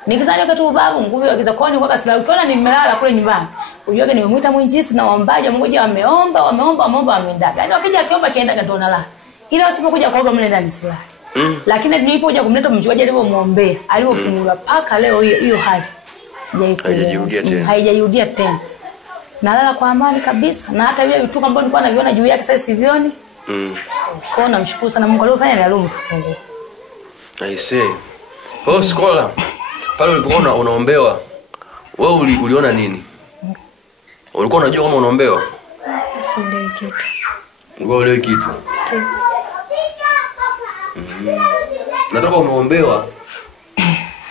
Nikisani yake tu ubavu nguvu ya giza kwa nilikuwa silali. Ukiona nimelala kule nyumbani unajua nimemuita mwinjisi na waombaji mmoja wameomba ameenda. Yaani wakija akiomba kienda ndo nalala. Ile wasipokuja kuomba mle ndani silali. Lakini nilipokuja kumleta mchungaji alipomwombea alipofungua paka leo hiyo hali haijajirudia tena. Nalala kwa amani kabisa na hata vile vitu ambavyo nilikuwa naviona juu yake sasa sivioni. Kwa namshukuru sana Mungu aliyofanya na aliyomfungua. I see. Skola. Pale ulipokuwa unaombewa wewe uliona nini? Ulikuwa unajua kama unaombewa? Sielewi kitu. Ulikuwa uelewi kitu? Ndiyo. Nataka umeombewa.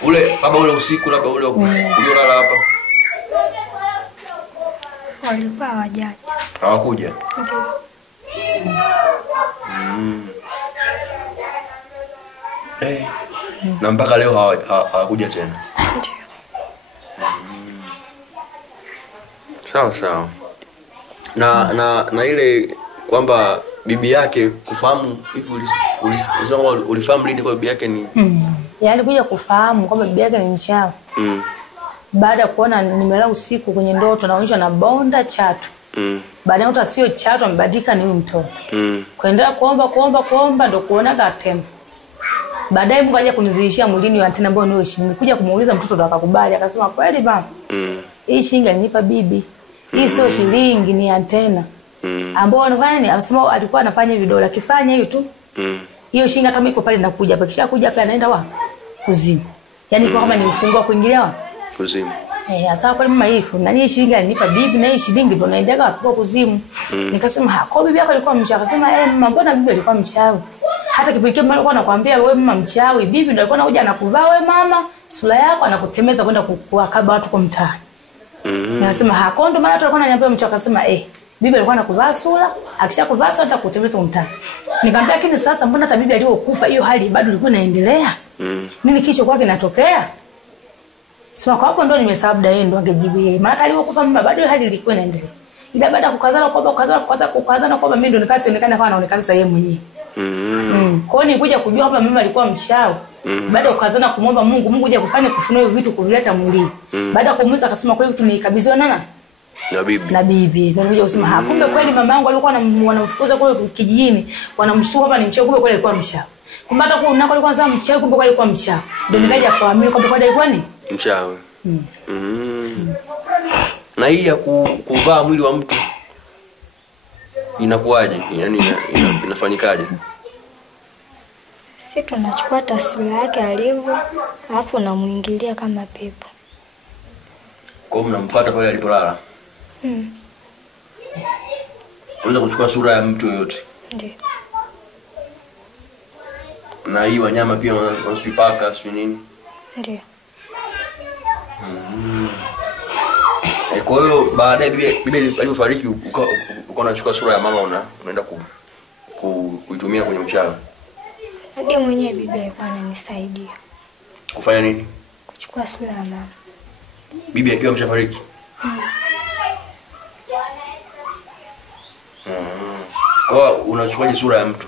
Ule usiku labda ule uliolala hapa. Walikuwa hawajaja. Hawakuja. Ndiyo. Na mpaka leo hawakuja tena. Ndiyo. Sawa. Na ile kwamba bibi yake kufahamu hivi ulifahamu lini kwa bibi yake ni Yaani kuja kufahamu kwamba bibi yake ni mchawi. Baada ya kuona nimelala usiku kwenye ndoto naonyeshwa na bonda chatu. Baada ya kuta sio chatu amebadilika ni huyu mtoto. Kuendelea kuomba ndo kuona gatema. Baadaye Mungu aje kunizidishia mwilini wa antena ambayo niwe shilingi. Kuja kumuuliza mtoto ndo akakubali akasema kweli baba. Hii shilingi alinipa bibi. Hii sio shilingi ni antena. Ambao anafanya ni anasema alikuwa anafanya hivi dola kifanya hivi tu. Hiyo shilingi kama iko pale nakuja hapa kisha kuja hapa anaenda wapi? Kuzimu. Yaani kwa kama ni ufungua kuingilia wapi? Kuzimu. Sasa kwa mama hii na hii shilingi alinipa bibi na hii shilingi ndo naendaga kwa kuzimu. Nikasema kwa bibi yako alikuwa mchawi. Akasema mama mbona bibi alikuwa mchawi? Hata kipindi kile alikuwa anakuambia wewe mama mchawi, bibi ndio alikuwa anakuja anakuvaa wewe mama, sura yako anakukemeza kwenda kuwakaba watu kwa mtaani. Nasema hakondo maana tulikuwa ananiambia mchawi akasema bibi alikuwa anakuvaa sura, akishakuvaa sura atakutembeza kwa mtaani. Nikamwambia lakini sasa mbona hata bibi aliyokufa hiyo hali bado ilikuwa inaendelea? Nini kicho kwake kinatokea? Sema kwa hapo ndo nimesabda yeye ndo angejibu yeye. Maana aliyokufa mama bado hali ilikuwa inaendelea. Ila baada ya kukazana kwamba mimi ndo nikasionekana kama anaonekana sasa yeye mwenyewe. Kwa hiyo nikuja kujua hapa mama alikuwa mchawi. Baada ya kukazana kumwomba Mungu uje kufanya kufunua vitu kuvileta mwilini. Baada ya kumuuliza akasema kwa hiyo tumeikabidhiwa nana? Na bibi. Ndio nikuja kusema kumbe kweli mama yangu alikuwa wanamfukuza kule kijijini, wanamshtuka hapa ni mchawi kumbe kweli alikuwa mchawi. Kumbe hata kwa nako alikuwa anasema mchawi kumbe kweli alikuwa mchawi. Ndio nikaja kuamini kwamba kweli alikuwa ni mchawi. Na hii ya kuvaa mwili wa mtu inakuaje? Yaani inafanyikaje? Sisi tunachukua taswira yake alivyo, alafu namuingilia kama pepo. Kwa hiyo mnamfuata pale alipolala? Unaweza kuchukua sura ya mtu yoyote? Ndiyo. Na hii wanyama pia wanasipaka si nini? Ndiyo. Kwa hiyo baadaye bibi alipofariki uko unachukua sura ya mama unaenda kuitumia kwenye mchawi. Hadi mwenyewe bibi alikuwa ananisaidia. Kufanya nini? Kuchukua sura ya mama. Bibi akiwa ameshafariki? Kwa unachukuaje sura ya mtu?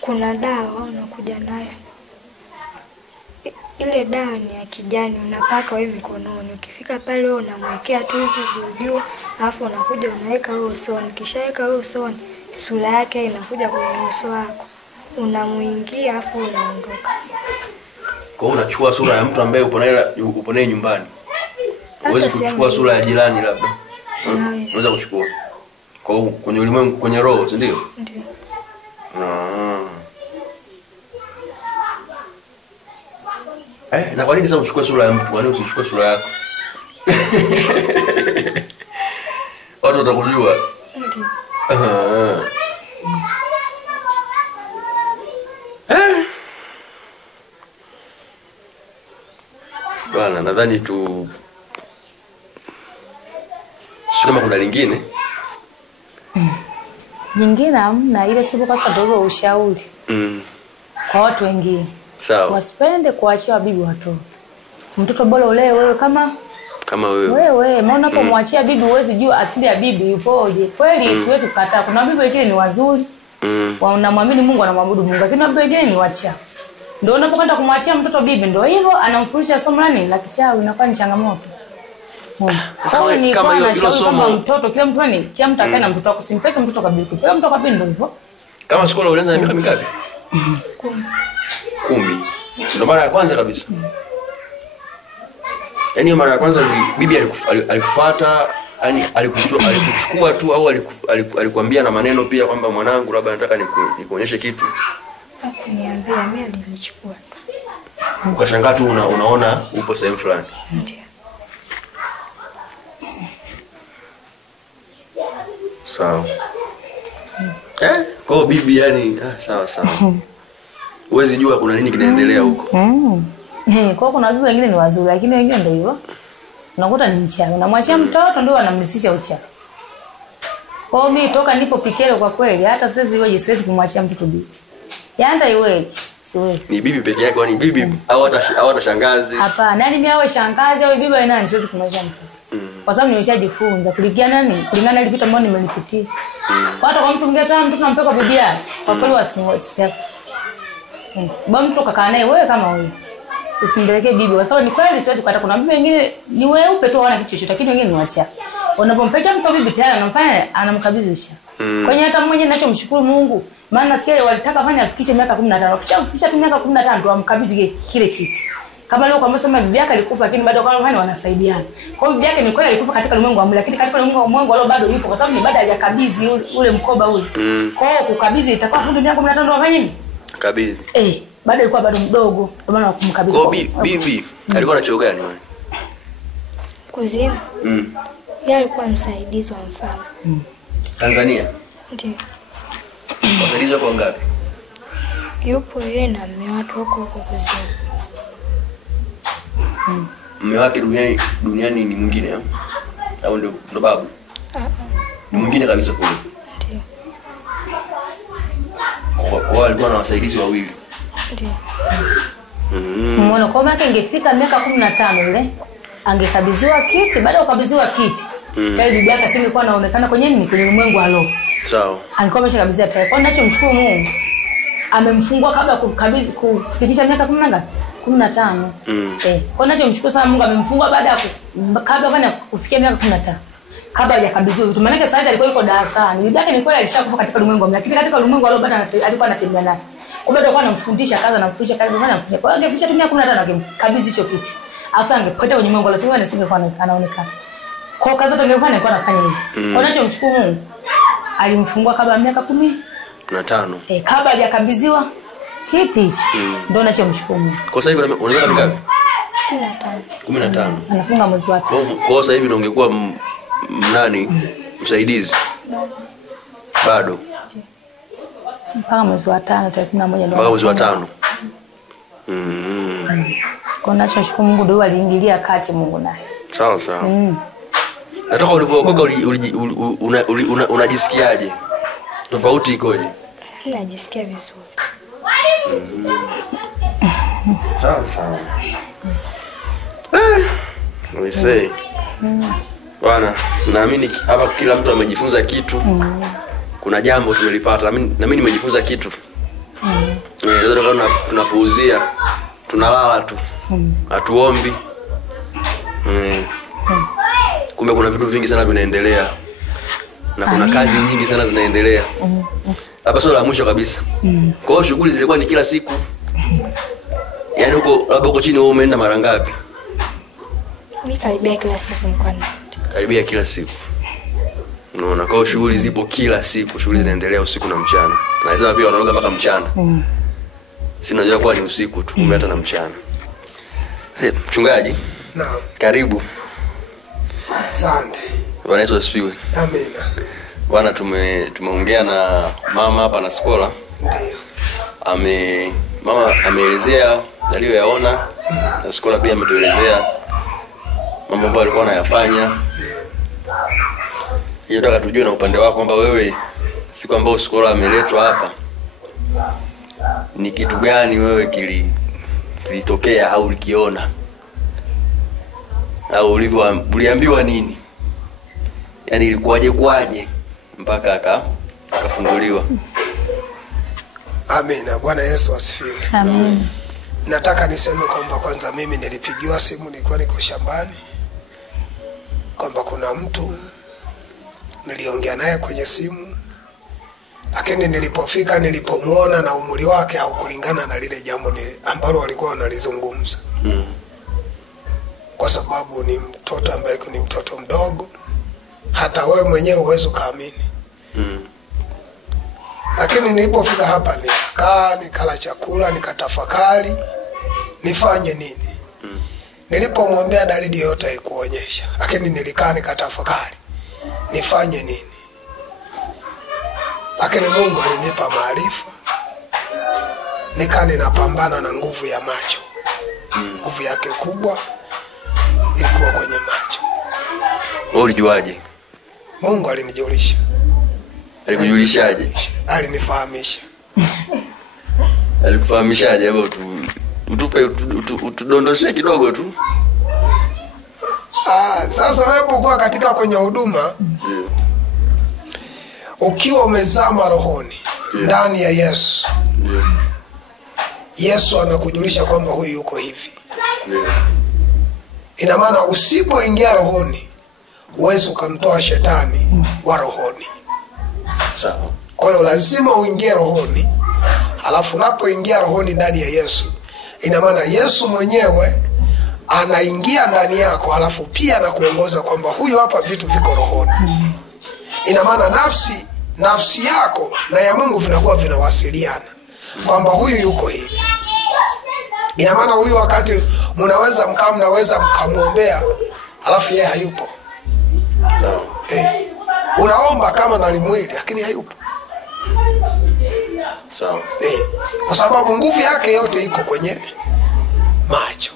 Kuna dawa unakuja nayo. Ile dawa ni ya kijani, unapaka wewe mikononi. Ukifika pale wewe unamwekea tu hivi juu, alafu unakuja unaweka wewe usoni. Kishaweka wewe usoni, sura yake inakuja kwenye uso wako. Unamuingia alafu unaondoka. Kwa hiyo unachukua sura ya mtu ambaye upo naye nyumbani. Huwezi kuchukua sura ya jirani labda. Unaweza kuchukua. Kwa hiyo kwenye ulimwengu, kwenye roho, si ndio? Ndio. Na kwa nini sasa uchukue sura ya mtu? Kwa nini usichukue sura yako? Watu watakujua. Ndio. Bwana, nadhani tu sio kama kuna lingine. Nyingine hamna, ile siku kwa sababu ushauri. Kwa watu wengine. Sawa. Wasipende kuachia bibi watoto. Mtoto bora ulee wewe kama wewe. Wewe, maana unapomwachia bibi huwezi jua asili ya bibi yupoje. Kweli siwezi kukataa. Kuna bibi wengine ni wazuri. Wanamwamini Mungu, wanamwabudu Mungu. Lakini bibi wengine ni wacha. Ndio unapokwenda kumwachia mtoto bibi ndio hivyo anamfundisha somo la kichawi, inakuwa ni changamoto. Sasa ni kama hilo somo mtoto kila mtu akae na mtoto wako, simpeke mtoto kabisa. Kila mtu akapenda ndio hivyo. Kama shule ulianza na miaka mingapi? 10. Ndio mara ya kwanza kabisa. Yaani mara ya kwanza bibi alikufuata, yani alikuchukua tu au alikwambia na maneno pia kwamba mwanangu labda nataka nikuonyeshe kitu. Akuniambia mimi alinichukua. Ukashangaa tu unaona upo sehemu fulani. Ndio. Sawa. Kwa bibi yani sawa. Huwezi jua kuna nini kinaendelea huko. Kwa kuna bibi wengine ni wazuri lakini wengine ndio hivyo. Unakuta ni mchawi. Unamwachia mtoto ndio anamlisisha uchawi. Kwa mimi toka nipo Pikelo kwa kweli hata siwezi kumwachia mtoto bibi. Yanda iwe siwezi. Ni bibi peke yake ni bibi au hata shangazi? Hapana, yani mimi awe shangazi au bibi nani siwezi kumwachia mtoto. Kwa sababu nimeshajifunza kulingana na ile vitu ambavyo nimelipitia. Hata kwa mtu mwingine sana mtoto anampeka bibi yake. Kwa kweli wasiwasi. Bwana mtu kakaa naye wewe kama wewe. Usimbelekee bibi kwa sababu ni kweli siwezi kupata. Kuna bibi wengine ni weupe tu hawana kitu chochote lakini wengine ni wacha. Unapompeka mtu bibi tayari anamfanya anamkabidhi ucha. Kwa hiyo hata mmoja ninachomshukuru Mungu maana nasikia walitaka fanya afikishe miaka 15. Kishafikisha miaka 15 ndio amkabidhi kile kiti. Kama leo kwamba sema bibi yake alikufa lakini bado kama fanya wanasaidiana. Kwa hiyo bibi yake ni kweli alikufa katika ulimwengu wa mwili lakini katika ulimwengu leo bado yupo kwa sababu ni baada hajakabidhi ule mkoba ule. Kwa hiyo kukabidhi itakuwa fundi miaka 15 ndio afanye nini? Kabidhi. Bado alikuwa bado mdogo ndio maana kumkabidhi. Kwa bibi alikuwa na cheo gani wewe? Kuzimu. Yeye alikuwa msaidizi wa mfalme. Tanzania? Ndio. Wasaidizi wako ngapi? Yupo yeye na mume wake huko Kuzimu. Mume wake duniani ni mwingine au ndio babu? Ni mwingine kabisa kule. Ndio. Kwa alikuwa na wasaidizi wawili. Ndio. Muone kama ingefika miaka 15 ile angekabidhiwa kiti, baada ya kukabidhiwa kiti. Kai bibi yake asingekuwa anaonekana kwenye ulimwengu wa roho. Sawa. Alikuwa ameshakabidhiwa tayari. Kwa nini nachomshukuru Mungu? Amemfungua kabla kukabidhi kufikisha miaka 15. Kwa nini nachomshukuru sana Mungu amemfungua baada ya kabla kufikia miaka 15. Kabla hajakabidhiwa vitu. Maana yake sasa alikuwa yuko darasani. Bibi yake ni kweli alishakufa katika ulimwengu wa lakini katika ulimwengu wa roho bado alikuwa anatembea naye. Kumbe alikuwa anamfundisha kaza anamfundisha kaza anamfundisha. Kwa hiyo angefikisha miaka 15 akimkabidhi hicho kiti. Afa angepata kwenye ulimwengu wa roho asingekuwa anaonekana. Kwa kazi zote angekuwa alikuwa anafanya hivi. Kwa nini mshukuru Mungu? Alimfungua kabla ya miaka 15. Kabla hajakabidhiwa kiti hicho. Ndio ninachomshukuru Mungu. Kwa sasa hivi una miaka mingapi? 15. Anafunga mwezi wake. Kwa sasa hivi ndio ungekuwa msaidizi? Bado. Mpaka mwezi wa 5 31 ndio. Mpaka mwezi wa 5. Kwa ninachoshukuru Mungu ndio aliingilia kati Mungu naye. Sawa. Nataka ulipookoka unajisikiaje? Tofauti ikoje? Najisikia vizuri. Sawa. We say. Bwana, naamini hapa kila mtu amejifunza kitu. Kuna jambo tumelipata. Na mimi nimejifunza kitu. Ndio tunapuuzia. Tunalala tu. Hatuombi. Kumbe kuna vitu vingi sana vinaendelea. Na kuna kazi nyingi sana zinaendelea. Hapa sio la mwisho kabisa. Kwa hiyo shughuli zilikuwa ni kila siku. Yaani huko chini wewe umeenda mara ngapi? Mimi karibia kila siku nilikuwa naenda. Karibia kila siku. Unaona, kwa hiyo shughuli zipo kila siku, shughuli zinaendelea usiku na mchana. Na lazima pia wanaoga mpaka mchana. Si unajua kwa ni usiku tu, hata na mchana. Mchungaji? Naam. Karibu. Asante. Bwana Yesu asifiwe. Amina. Bwana tumeongea na mama hapa na Skola. Ndio. Mama ameelezea aliyoyaona na Skola pia ametuelezea mambo ambayo alikuwa anayafanya. Yeye nataka tujue na upande wako kwamba wewe siku ambayo Skola ameletwa hapa ni kitu gani wewe kilitokea au ulikiona? Au uliambiwa nini? Yaani ilikuwaje mpaka akafunguliwa? Amina. Bwana Yesu asifiwe. Amen. Nataka niseme kwamba kwanza mimi nilipigiwa simu, nilikuwa niko shambani, kwamba kuna mtu niliongea naye kwenye simu, lakini nilipomuona na umri wake haukulingana na lile jambo ambalo walikuwa wanalizungumza. Kwa sababu ni mtoto ambaye ni mtoto mdogo, hata wewe mwenyewe huwezi kuamini. Lakini nilipofika hapa nikakaa, nikala chakula, nikatafakari nifanye nini. Nilipomwambia dalili yote haikuonyesha, lakini nilikaa nikatafakari nifanye nini. Lakini Mungu alinipa maarifa. Ninapambana na nguvu ya macho. Nguvu yake kubwa ilikuwa kwenye macho. Wewe ulijuaje? Mungu alinijulisha. Alikujulishaje? Alinifahamisha. Alikufahamishaje? Hebu utudondoshe kidogo tu. Sasa unapokuwa katika kwenye huduma, ukiwa umezama rohoni ndani ya Yesu, Yesu anakujulisha kwamba huyu yuko hivi. Ina maana usipoingia rohoni huwezi kumtoa shetani wa rohoni. Sawa. Kwa hiyo lazima uingie rohoni. Alafu unapoingia rohoni ndani ya Yesu, ina maana Yesu mwenyewe anaingia ndani yako, alafu pia anakuongoza kwamba huyu hapa vitu viko rohoni. Ina maana nafsi yako na ya Mungu vinakuwa vinawasiliana kwamba huyu yuko hivi. Ina maana huyu wakati mnaweza mkamwombea alafu yeye hayupo. Sawa. Unaomba kama na limwili lakini hayupo. Sawa. Kwa sababu nguvu yake yote iko kwenye macho.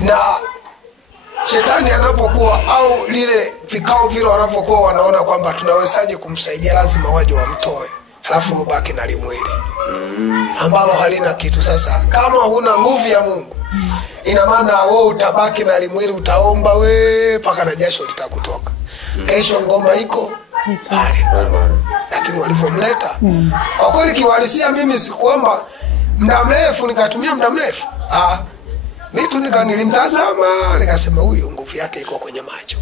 Na shetani anapokuwa au lile vikao vile wanapokuwa wanaona kwamba tunawezaje kumsaidia, lazima waje wamtoe, alafu ubaki na limwili ambalo halina kitu. Sasa kama huna nguvu ya Mungu, ina maana wewe utabaki na limwili, utaomba paka na jasho litakutoka. Kesho ngoma iko pale. Lakini walivomleta, kwa kweli kiwalisia mimi sikuomba muda mrefu, nikatumia muda mrefu. Mimi nilimtazama, nikasema huyu nguvu yake iko kwenye macho.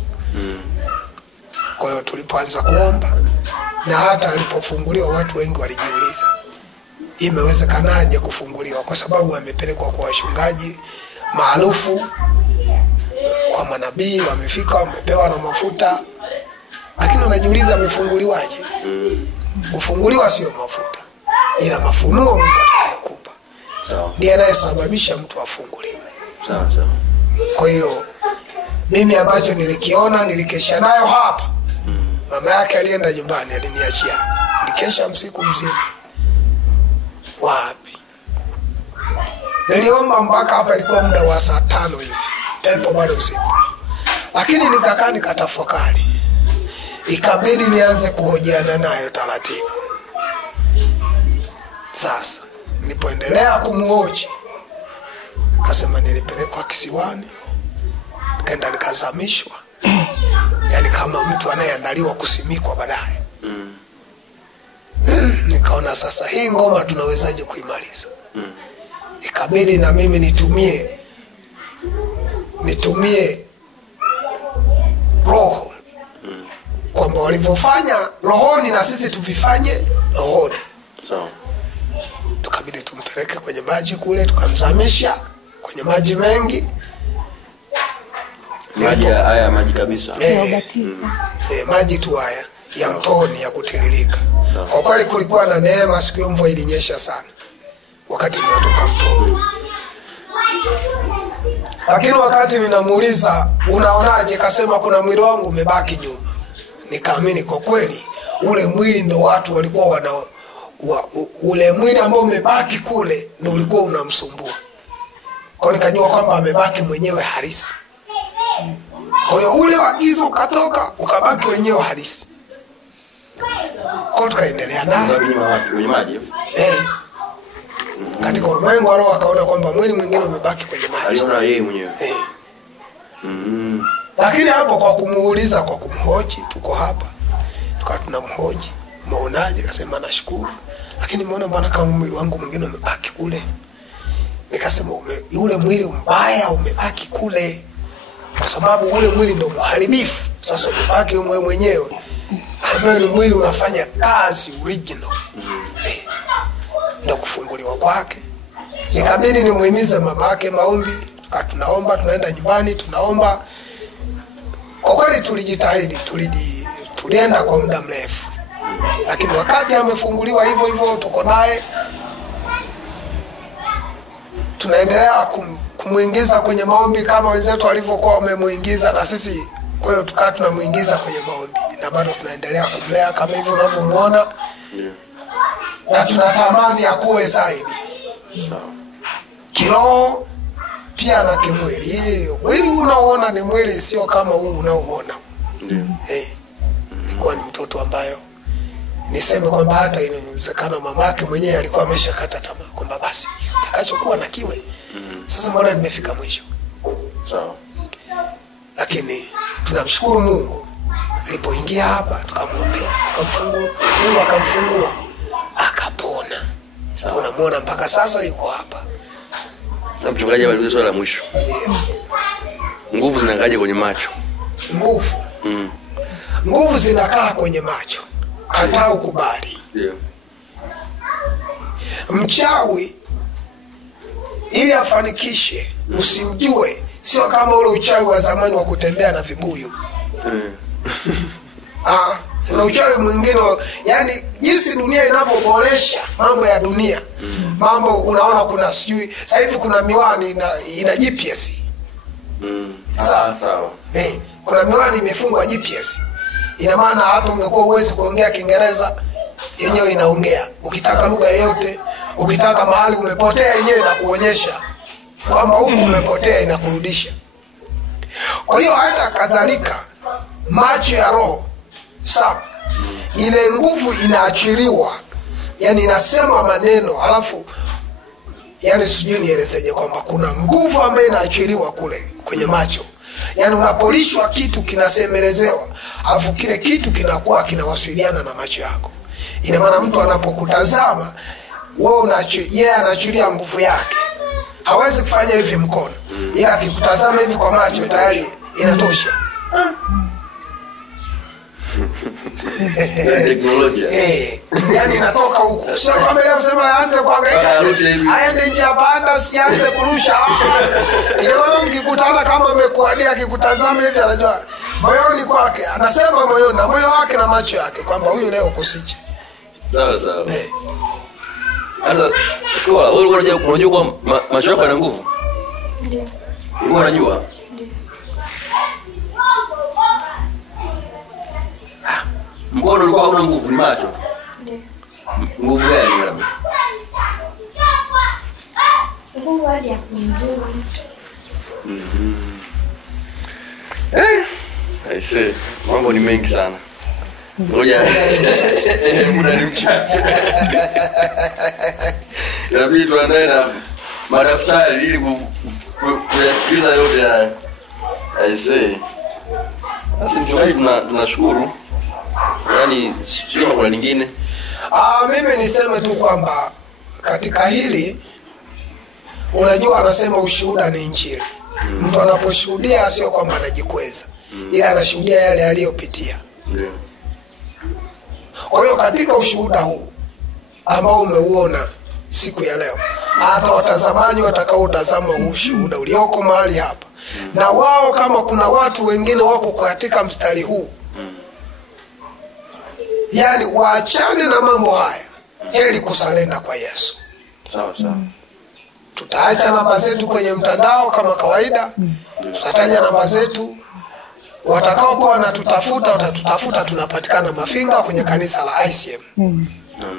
Kwa hiyo tulipoanza kuomba, na hata alipofunguliwa watu wengi walijiuliza imewezekanaje kufunguliwa, kwa sababu amepelekwa kwa wachungaji maarufu, kwa manabii, wamefika wamepewa na mafuta, lakini unajiuliza amefunguliwaje? Kufunguliwa sio mafuta, ila mafunuo Mungu atakayokupa ndiye anayesababisha mtu afunguliwe. Sawa. Kwa hiyo mimi ambacho nilikiona, nilikesha nayo hapa. Mama yake alienda nyumbani, aliniachia. Nilikesha usiku mzima. Wapi? Niliomba mpaka hapa ilikuwa muda wa saa 5 hivi. Pepo bado usiku. Lakini nikakaa nikatafakari. Ikabidi nianze kuhojiana nayo taratibu. Sasa nilipoendelea kumuhoji, akasema nilipelekwa kisiwani, nikaenda nikazamishwa, yani kama mtu anayeandaliwa kusimikwa baadaye. Nikaona sasa hii ngoma tunawezaje kuimaliza. Ikabidi na mimi nitumie roho, kwamba walivyofanya rohoni na sisi tuvifanye rohoni. Sawa. Tukabidi tumpeleke kwenye maji kule, tukamzamisha kwenye maji mengi. Maji haya maji kabisa. Maji tu haya ya mtoni ya kutiririka. Kwa kweli kulikuwa na neema, siku hiyo mvua ilinyesha sana wakati tunatoka mtoni. Lakini wakati ninamuuliza unaonaje, kasema kuna mwili wangu umebaki nyuma. Nikaamini kwa kweli ule mwili ndo watu walikuwa ule mwili ambao umebaki kule ndio ulikuwa unamsumbua. Kwa nikajua kwamba amebaki mwenyewe halisi. Kwa hiyo ule wagizo ukatoka ukabaki wenyewe halisi. Kwa tukaendelea naye. Kwenye maji. Katika ulimwengu wa roho akaona kwamba mwili mwingine umebaki kwenye maji. Aliona yeye mwenyewe. Lakini hapo kwa kumuuliza, kwa kumhoji, tuko hapa. Tukawa tunamhoji, "Umeonaje?" Akasema nashukuru. Lakini mbona kama mwili wangu mwingine umebaki kule. Nikasema yule mwili mbaya umebaki kule. Kwa sababu ule mwili ndio mharibifu. Sasa umebaki wewe mwenyewe. Ambaye ni mwili unafanya kazi original. Ndio kufunguliwa kwake. Nikabidi nimuhimize mama yake maombi. Tunaomba, tunaenda nyumbani, tunaomba. Kwa kweli tulijitahidi, tulienda kwa muda mrefu. Lakini wakati amefunguliwa hivyo hivyo tuko naye, tunaendelea kumuingiza kwenye maombi kama wenzetu walivyokuwa wamemuingiza na sisi. Kwa hiyo tukaa tunamuingiza kwenye maombi na bado tunaendelea kumlea kama hivyo unavyomuona. Na tunatamani akuwe zaidi. Kiroho pia na kimwili. Mwili unaoona ni mwili, sio kama huu unaoona. Ilikuwa ni mtoto ambayo niseme kwamba hata inawezekana mamake mwenyewe alikuwa ameshakata tamaa kwamba basi takachokuwa na kiwe. Sasa mbona nimefika mwisho. Sawa. Lakini tunamshukuru Mungu. Alipoingia hapa tukamwombea, tukamfungua, Mungu akamfungua, akapona. Unamuona mpaka sasa yuko hapa. Sasa mchungaji, bado swali la mwisho. Nguvu zinakaje kwenye macho? Nguvu. Nguvu zinakaa kwenye macho. Kataa ukubali. Ndio. Mchawi ili afanikishe, usimjue, sio kama ule uchawi wa zamani wa kutembea na vibuyu. Kuna uchawi mwingine, yani jinsi dunia inavyoboresha mambo ya dunia. Mambo unaona kuna sijui sasa hivi kuna miwani ina GPS. Sawa. Kuna miwani imefungwa GPS. Ina maana hata ungekuwa uwezi kuongea Kiingereza, yenyewe inaongea. Ukitaka lugha yoyote, ukitaka mahali umepotea, yenyewe inakuonyesha kwamba huko umepotea, inakurudisha. Kwa hiyo hata kadhalika macho ya roho, sawa, ile nguvu inaachiliwa, yani inasema maneno, alafu yani sijui nielezeje kwamba kuna nguvu ambayo inaachiliwa kule kwenye macho. Yani unapolishwa kitu kinasemelezewa, alafu kile kitu kinakuwa kinawasiliana na macho yako. Ina maana mtu anapokutazama wewe yeye anaachilia nguvu yake. Hawezi kufanya hivi mkono, ila akikutazama hivi kwa macho tayari inatosha. Teknolojia. Yani inatoka huko. Sio kama ile unasema aanze kuhangaika. Aende nje panda sianze kurusha. Ile wala mkikutana kama amekuadia akikutazama hivi anajua moyoni kwake. Anasema moyoni na moyo wake na macho yake kwamba huyu leo kusije. Sawa. Sasa Skola, wewe unajua kwa macho yako yana nguvu? Ndio. Wewe unajua? Ndio. Mkono ulikuwa hauna nguvu, ni macho. Ndio. Nguvu gani labda? Nguvu hadi ya kumjua mtu. I see. Mambo ni mengi sana. Ngoja. Muda ni mchache. Inabidi tuandae na madaftari ili kuyasikiliza yote haya. I say. Basi mchungaji tunashukuru. Yaani sio kama kuna lingine. Mimi niseme tu kwamba katika hili unajua anasema ushuhuda ni injili. Mtu anaposhuhudia sio kwamba anajikweza, ila anashuhudia yale aliyopitia. Ndio. Kwa hiyo katika ushuhuda huu ambao umeuona siku ya leo, hata watazamaji watakaotazama ushuhuda ulioko mahali hapa, na wao kama kuna watu wengine wako katika mstari huu, yani waachane na mambo haya, heri kusalenda kwa Yesu. Sawa sawa. Tutaacha namba zetu kwenye mtandao kama kawaida. Tutataja namba zetu. Watakao kwa wanatutafuta watatutafuta, tunapatikana Mafinga kwenye kanisa la ICM.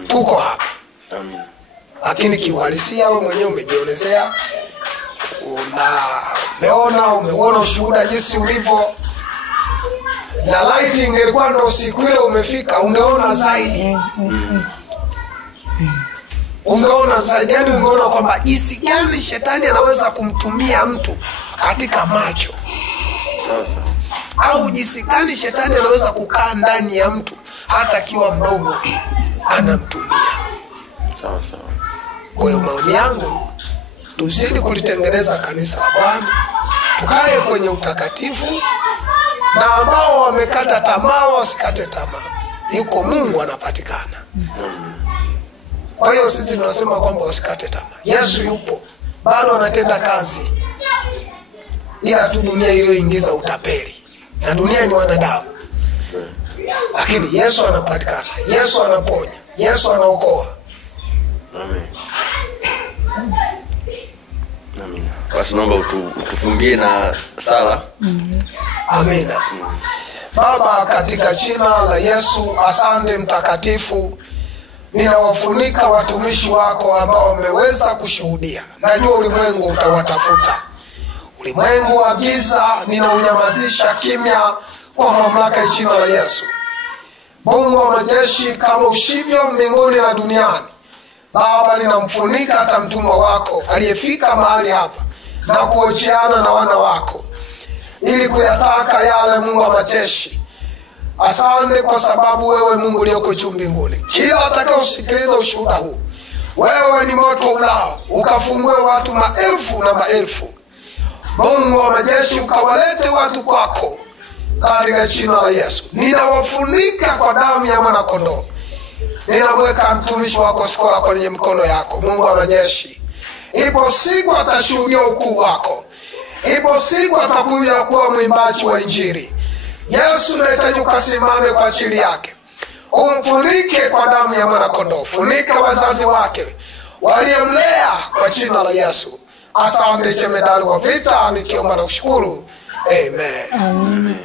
Tuko hapa. Amen. Lakini kiuhalisia wewe mwenyewe umejionezea, umeona ushuhuda jinsi ulivyo. Na lighting ilikuwa ndo siku ile umefika, ungeona zaidi. Ungeona zaidi, yani ungeona kwamba jinsi gani shetani anaweza kumtumia mtu katika macho. Au jinsi gani shetani anaweza kukaa ndani ya mtu hata akiwa mdogo anamtumia. Sawa sawa. Kwa hiyo maoni yangu, tuzidi kulitengeneza kanisa la Bwana, tukae kwenye utakatifu, na ambao wamekata tamaa wasikate tamaa. Yuko Mungu anapatikana. Kwa hiyo sisi tunasema kwamba wasikate tamaa. Yesu yupo, bado anatenda kazi. Ila tu dunia iliyoingiza utapeli. Na dunia ni wanadamu. Lakini Yesu anapatikana. Yesu anaponya. Yesu anaokoa. Amen. Amen. Basi naomba utufungie na sala. Amina. Baba, katika jina la Yesu, asante mtakatifu. Ninawafunika watumishi wako ambao wameweza kushuhudia. Najua ulimwengu utawatafuta. Ulimwengu wa giza ninaunyamazisha kimya kwa mamlaka ya jina la Yesu. Mungu wa majeshi, kama ushivyo mbinguni na duniani, Baba, ninamfunika hata mtumwa wako aliyefika mahali hapa na kuojeana na wana wako ili kuyataka yale. Mungu wa majeshi, asante kwa sababu wewe Mungu ulioko juu mbinguni, kila atakayesikiliza ushuhuda huu, wewe ni moto ulao, ukafungue watu maelfu na maelfu. Mungu wa majeshi, ukawalete watu kwako katika jina la Yesu. Ninawafunika kwa damu ya mwana kondoo. Ninamweka mtumishi wako Sikola kwenye mikono yako. Mungu wa majeshi, ipo siku atashuhudia ukuu wako. Ipo siku atakuja kuwa mwimbaji wa injili. Yesu, nahitaji ukasimame kwa ajili yake. Umfunike kwa damu ya mwana kondoo. Funika wazazi wake waliomlea kwa jina la Yesu. Asante jemedari wa vita, nikiomba na kushukuru. Amen. Amen.